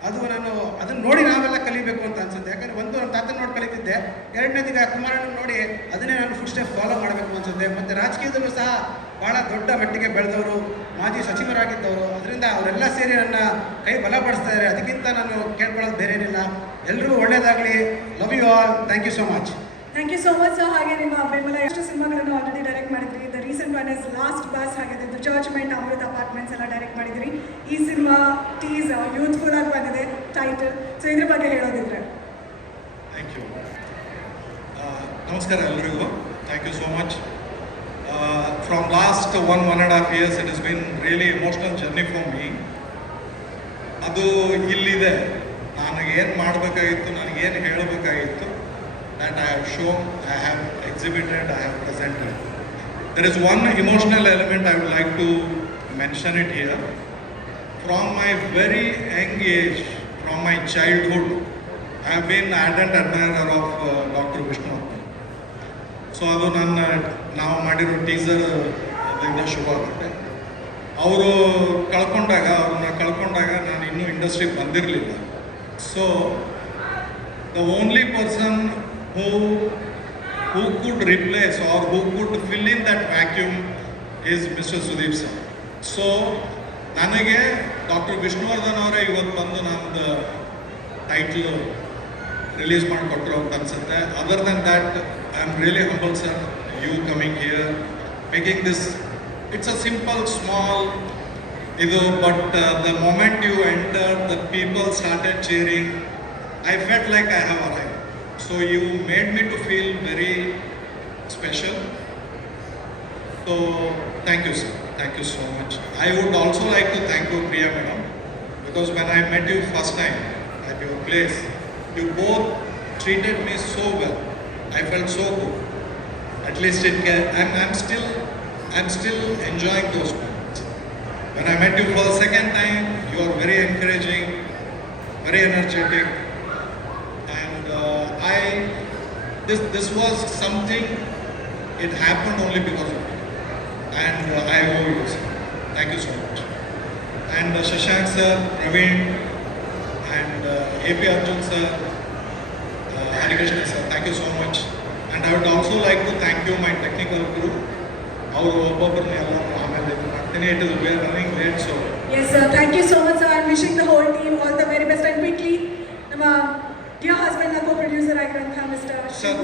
ಅದನ್ನು ನೋಡಿ ನಾವೆಲ್ಲ ಕಲಿಬೇಕು ಅಂತ ಅನ್ಸುತ್ತೆ. ಯಾಕಂದರೆ ಒಂದು ನನ್ನ ತಾತನ ನೋಡಿ ಕಲಿತಿದ್ದೆ, ಎರಡನೇದೀಗ ಕುಮಾರಣ್ಣ ನೋಡಿ ಅದನ್ನೇ ನಾನು ಫುಲ್ ಸ್ಟೆಪ್ ಫಾಲೋ ಮಾಡಬೇಕು ಅನ್ಸುತ್ತೆ. ಮತ್ತು ರಾಜಕೀಯದಲ್ಲೂ ಸಹ ಭಾಳ ದೊಡ್ಡ ಮಟ್ಟಿಗೆ ಬೆಳೆದವರು, ಮಾಜಿ ಸಚಿವರಾಗಿದ್ದವರು. ಅದರಿಂದ ಅವರೆಲ್ಲ ಸೇರಿ ನನ್ನ ಕೈ ಬಲಪಡಿಸ್ತಾ ಇದ್ದಾರೆ. ಅದಕ್ಕಿಂತ ನಾನು ಕೇಳ್ಕೊಳ್ಳೋದು ಬೇರೆ ಏನಿಲ್ಲ. ಎಲ್ಲರೂ ಒಳ್ಳೆಯದಾಗಲಿ. Love you all. Thank you so much. Thank you so much sir. ಹಾಗೆ ನಿಮ್ಮ ಬೆಂಬಲ ಎಷ್ಟು ಸಿನಿಮಾಗಳನ್ನು ಆಲ್ರೆಡಿ ಡೈರೆಕ್ಟ್ ಮಾಡಿದ್ರಿ. The recent one is last bus, ಹಾಗೆ ದ ಜಡ್ಜ್ಮೆಂಟ್, ಅಮೃತ ಅಪಾರ್ಟ್ಮೆಂಟ್ಸ್ ಎಲ್ಲ ಡೈರೆಕ್ಟ್ ಮಾಡಿದ್ರಿ. ಈ ಸಿನಿಮಾ ಟೀಸ್ ಯೂತ್ಫುಲ್ ಆಗಿ ಬಂದಿದೆ ಟೈಟಲ್. ಸೊ ಇದ್ರ ಬಗ್ಗೆ ಹೇಳೋದಿದ್ರೆ. Thank you. ನಮಸ್ಕಾರ ಎಲ್ಲರಿಗೂ. Thank you so much. From last 1.5 years it has been really emotional journey for me. ಅದು ಇಲ್ಲಿದೆ. ನನಗೇನು ಮಾಡಬೇಕಾಗಿತ್ತು, ನನಗೇನು ಹೇಳಬೇಕಾಗಿತ್ತು, that I have shown, I have exhibited, I have presented. There is one emotional element I would like to mention it here. from my very young age, from my childhood, I have been ardent admirer of Dr. Vishnuvardhan. So ಅದು ನಾವು ಮಾಡಿರೋ teaser ಅದರಿಂದ ಶುರು ಆಗುತ್ತೆ. ಅವ್ರನ್ನ ಕಳ್ಕೊಂಡಾಗ ನಾನು ಇನ್ನೂ ಇಂಡಸ್ಟ್ರಿಗೆ ಬಂದಿರಲಿಲ್ಲ. So the only person who could replace or who could fill in that vacuum is Mr. Sudeep sir. So ನನಗೆ ಡಾಕ್ಟರ್ ವಿಷ್ಣುವರ್ಧನ್ ಅವರೇ ಇವತ್ತು ಬಂದು ನಮ್ಮದು ಟೈಟ್ಲು ರಿಲೀಸ್ ಮಾಡಿಕೊಟ್ರು ಅಂತ ಅನ್ಸುತ್ತೆ. Other than that I am really humble sir, you coming here, making this, it's a simple small ಇದು, but the moment you enter, the people started cheering, I felt like I have arrived. So you made me to feel very special. So thank you sir, thank you so much. I would also like to thank you Priya madam, because when I met you first time at your place, you both treated me so well. I felt so good. At least I'm still enjoying those moments. When I met you for the second time, you are very encouraging, very energetic. This was something, it happened only because of you, and I owe you sir. Thank you so much. And Shashank sir, Praveen, and AP Arjun sir, Hari Krishna sir, thank you so much. And I would also like to thank you my technical group. Our ಒಬ್ಬೊಬ್ಬರನ್ನ ಎಲ್ಲ ಆಮೇಲೆ ಇದು ಮಾಡ್ತೀನಿ. It is we are running late, so Yes sir, thank you so much sir. I'm wishing the whole team all the very best, and quickly ನಮ್ಮ dear husband na co-producer ಆಗಿರುವಂತಹ Mr. sir,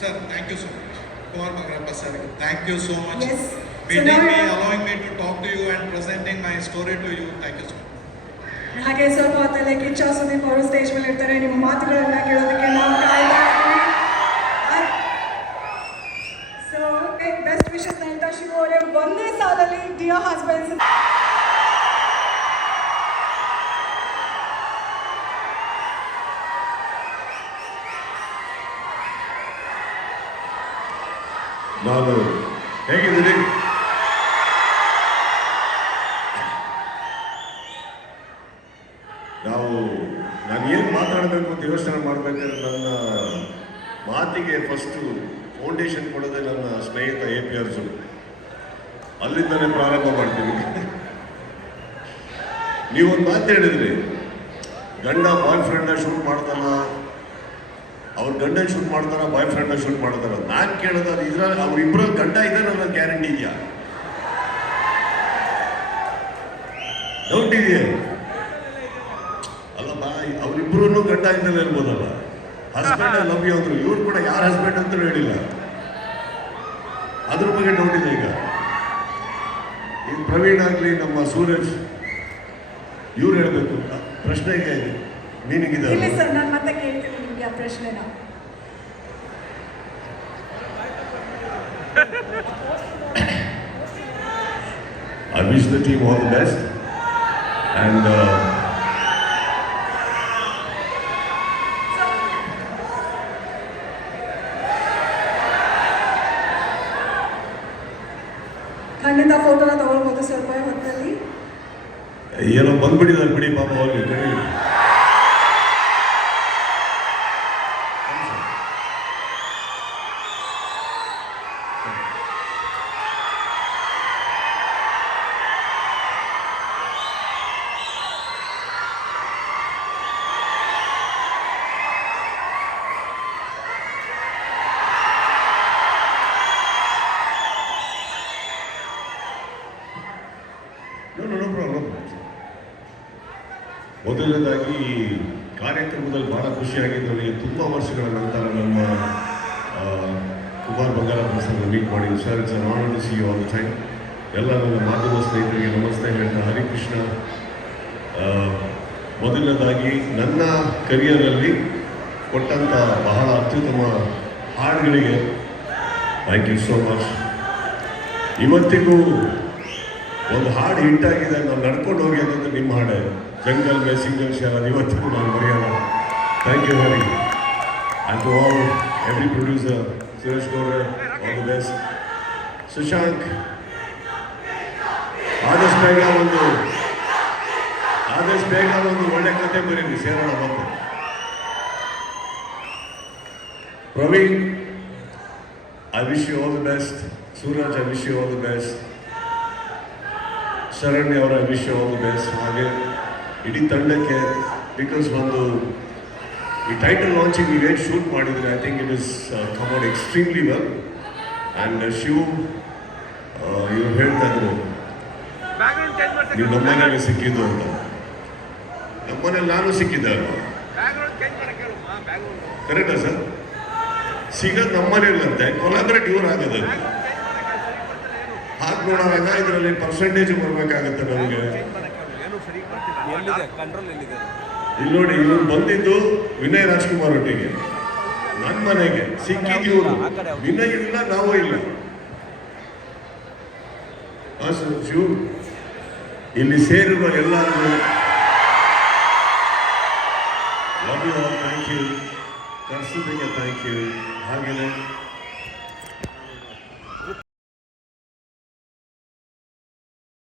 sir, thank you so much. Kumar Bhagarappa sir, thank you so much. Yes. Meeting me, allowing me to talk to you and presenting my story to you. Thank you so much. ಹಾಗೆ ಸ್ವಲ್ಪ ಹೊತ್ತಲ್ಲೇ ಕಿಚ್ಚ ಸುದೀಪ್ ಅವರು stage ಮೇಲೆ ಇರ್ತಾರೆ. ನಿಮ್ಮ ಮಾತುಗಳನ್ನ ಕೇಳೋದಕ್ಕೆ ನಾವು ಕಾಯ್ತಾ ಇದ್ದೀವಿ. ಸೊ ಬೆಸ್ಟ್ ವಿಶಸ್ ಅಂತ ಶಿವ ಅವರೇ ಒಂದೇ ಸಾಲಲ್ಲಿ ಡಿಯರ್ ಹಸ್ಬೆಂಡ್ಸ್. ನಾನು ಹೇಗಿದ್ದೀರಿ? ನಾನು ಏನು ಮಾತಾಡಬೇಕು ಅಂತ ಯೋಚನೆ ಮಾಡಬೇಕಾದ್ರೆ ನನ್ನ ಮಾತಿಗೆ ಫಸ್ಟು ಫೌಂಡೇಶನ್ ಕೊಡೋದೇ ನನ್ನ ಸ್ನೇಹಿತ AP ಅರ್ಜುನ್. ಅಲ್ಲಿಂದಲೇ ಪ್ರಾರಂಭ ಮಾಡ್ತೀನಿ. ನೀವೊಂದು ಮಾತು ಹೇಳಿದ್ರಿ, ಗಂಡ ಬಾಯ್ ಫ್ರೆಂಡ್ನ ಶೂಟ್ ಮಾಡ್ತಾನ, ಅವ್ರ ಗಂಡನ ಶೂಟ್ ಮಾಡ್ತಾರ, ಬಾಯ್ ಫ್ರೆಂಡ್ನ ಶೂಟ್ ಮಾಡ್ತಾರ. ನಾನು ಕೇಳೋದು ಅದು ಇದ್ರಲ್ಲಿ ಅವ್ರಿಬ್ಬರಲ್ಲಿ ಗಂಡ ಇದ್ದಾರೆ ಅನ್ನೋದು ಗ್ಯಾರಂಟಿ ಇದೆಯಾ? ಡೌಟ್ ಇದೆಯಾ? ಅಲ್ಲ ಬಾಯ್, ಅವರಿಬ್ಬರೂ ಗಂಡ ಇದ್ದಲ್ಲೇ ಇರ್ಬೋದಲ್ಲ. ಹಸ್ಬೆಂಡ್ ಲವ್ ಯು ಅಂದ್ರು, ಇವ್ರು ಕೂಡ ಯಾರ ಹಸ್ಬೆಂಡ್ ಅಂತ ಹೇಳಿಲ್ಲ. ಅದ್ರ ಬಗ್ಗೆ ಡೌಟ್ ಇದೆ. ಈಗ ಪ್ರವೀಣ್ ಆಗಲಿ ನಮ್ಮ ಸೂರಜ್ ಇವ್ರು ಹೇಳಬೇಕು. ಪ್ರಶ್ನೆಗೆ ಮೀನಿಂಗ್ ಇದೆ. ಇಲ್ಲ ಸರ್, ನಾನು ಮತ್ತೆ ಕೇಳ್ತೀನಿ ನಿಮಗೆ ಆ ಪ್ರಶ್ನೆನ. I wish the team all the best, and ಖಂಡಿತ ಫೋಟೋನ ತಗೊಳ್ಬೋದು ಸ್ವಲ್ಪ ಹೊತ್ತಲ್ಲಿ. ಏನೋ ಬಂದ್ಬಿಟ್ಟಿದ್ದಾರೆ ಬಿಡಿ ಪಾಪ ಅವ್ರಿಗೆ. ಮೊದಲನೇದಾಗಿ ಈ ಕಾರ್ಯಕ್ರಮದಲ್ಲಿ ಭಾಳ ಖುಷಿಯಾಗಿದ್ದು, ನನಗೆ ತುಂಬ ವರ್ಷಗಳ ನಂತರ ನಮ್ಮ ಕುಮಾರ್ ಬಂಗಾರಪ್ಪ ಸರ್ನ ಮೀಟ್ ಮಾಡಿ. Sir, it's an honour to see you all the time. ಎಲ್ಲ ನನ್ನ ಮಾಧ್ಯಮ ಸ್ನೇಹಿತರಿಗೆ ನಮಸ್ತೆ ಹೇಳ್ತಾ, ಹರಿಕೃಷ್ಣ. ಮೊದಲನೇದಾಗಿ ನನ್ನ ಕರಿಯರಲ್ಲಿ ಕೊಟ್ಟಂಥ ಬಹಳ ಅತ್ಯುತ್ತಮ ಹಾಡುಗಳಿಗೆ ಥ್ಯಾಂಕ್ ಯು ಸೋ ಮಚ್. ಇವತ್ತಿಗೂ ಒಂದು ಹಾಡು ಹಿಟ್ಟಾಗಿದೆ, ನಾನು ನಡ್ಕೊಂಡು ಹೋಗಿ ಅಂತಂದ್ರೆ ನಿಮ್ಮ ಹಾಡೆ ಜಂಗಲ್ ಮೇ ಸಿಂಗಲ್ ಶೇರ್, ಇವತ್ತಿಗೂ ನಾನು ಮರೆಯೋಣ. Thank you Hari. And to all every producer, Suresh ಗೌಡ್ರೆ, ಆಲ್ ದಿ ಬೆಸ್ಟ್. ಸುಶಾಂಕ್, ಆದಷ್ಟು ಬೇಗ ಒಂದು ಒಳ್ಳೆ ಕತೆ ಬರೀರಿ, ಸೇರೋಣ ಮತ್ತೆ. Praveen, I wish you all the best. Suraj, I wish you all the best. Saranya ಅವರ I wish you all the best. ಹಾಗೆ ಇಡೀ ತಂಡಕ್ಕೆ, ಬಿಕಾಸ್ ಈ ಟೈಟಲ್ ಲಾಂಚಿಂಗ್ ನೀವೇನು ಶೂಟ್ ಮಾಡಿದರೆ I think it is come out extremely well. And Shiv, ಇವ್ರು ಹೇಳ್ತಾ ಇದ್ರು ನೀವು ನಮ್ಮನೆಗೆ ಸಿಕ್ಕಿದ್ದು ಅಂತ. ನಮ್ಮನೇಲಿ ನಾನು ಸಿಕ್ಕಿದ್ದೆ ಅಲ್ವಾ? ಕರೆಕ್ಟಾ ಸರ್? ಸಿಗೋದು ನಮ್ಮನೇಲಂತೆ, ಕೊಲಾಬ್ರೇಟ್ ಇವ್ರು ಆಗೋದಂತೆ. ಹಾಗೆ ನೋಡುವಾಗ ಇದರಲ್ಲಿ ಪರ್ಸೆಂಟೇಜ್ ಬರಬೇಕಾಗತ್ತೆ ನಮಗೆ. ಇಲ್ಲಿ ನೋಡಿ, ಇವ್ರು ಬಂದಿದ್ದು ವಿನಯ್ ರಾಜ್ಕುಮಾರ್ ಒಟ್ಟಿಗೆ, ನನ್ನ ಮನೆಗೆ ಸಿಕ್ಕಿದ್ದು ಇವರು. ವಿನಯ್ ಇಲ್ಲ, ನಾವು ಇಲ್ಲ. ಶಿವ, ಇಲ್ಲಿ ಸೇರಿರುವ ಎಲ್ಲರಿಗೂ love you all, thank you. ಕರ್ಸಿದ್ದಕ್ಕೆ ಥ್ಯಾಂಕ್ ಯು. ಹಾಗೆಯೇ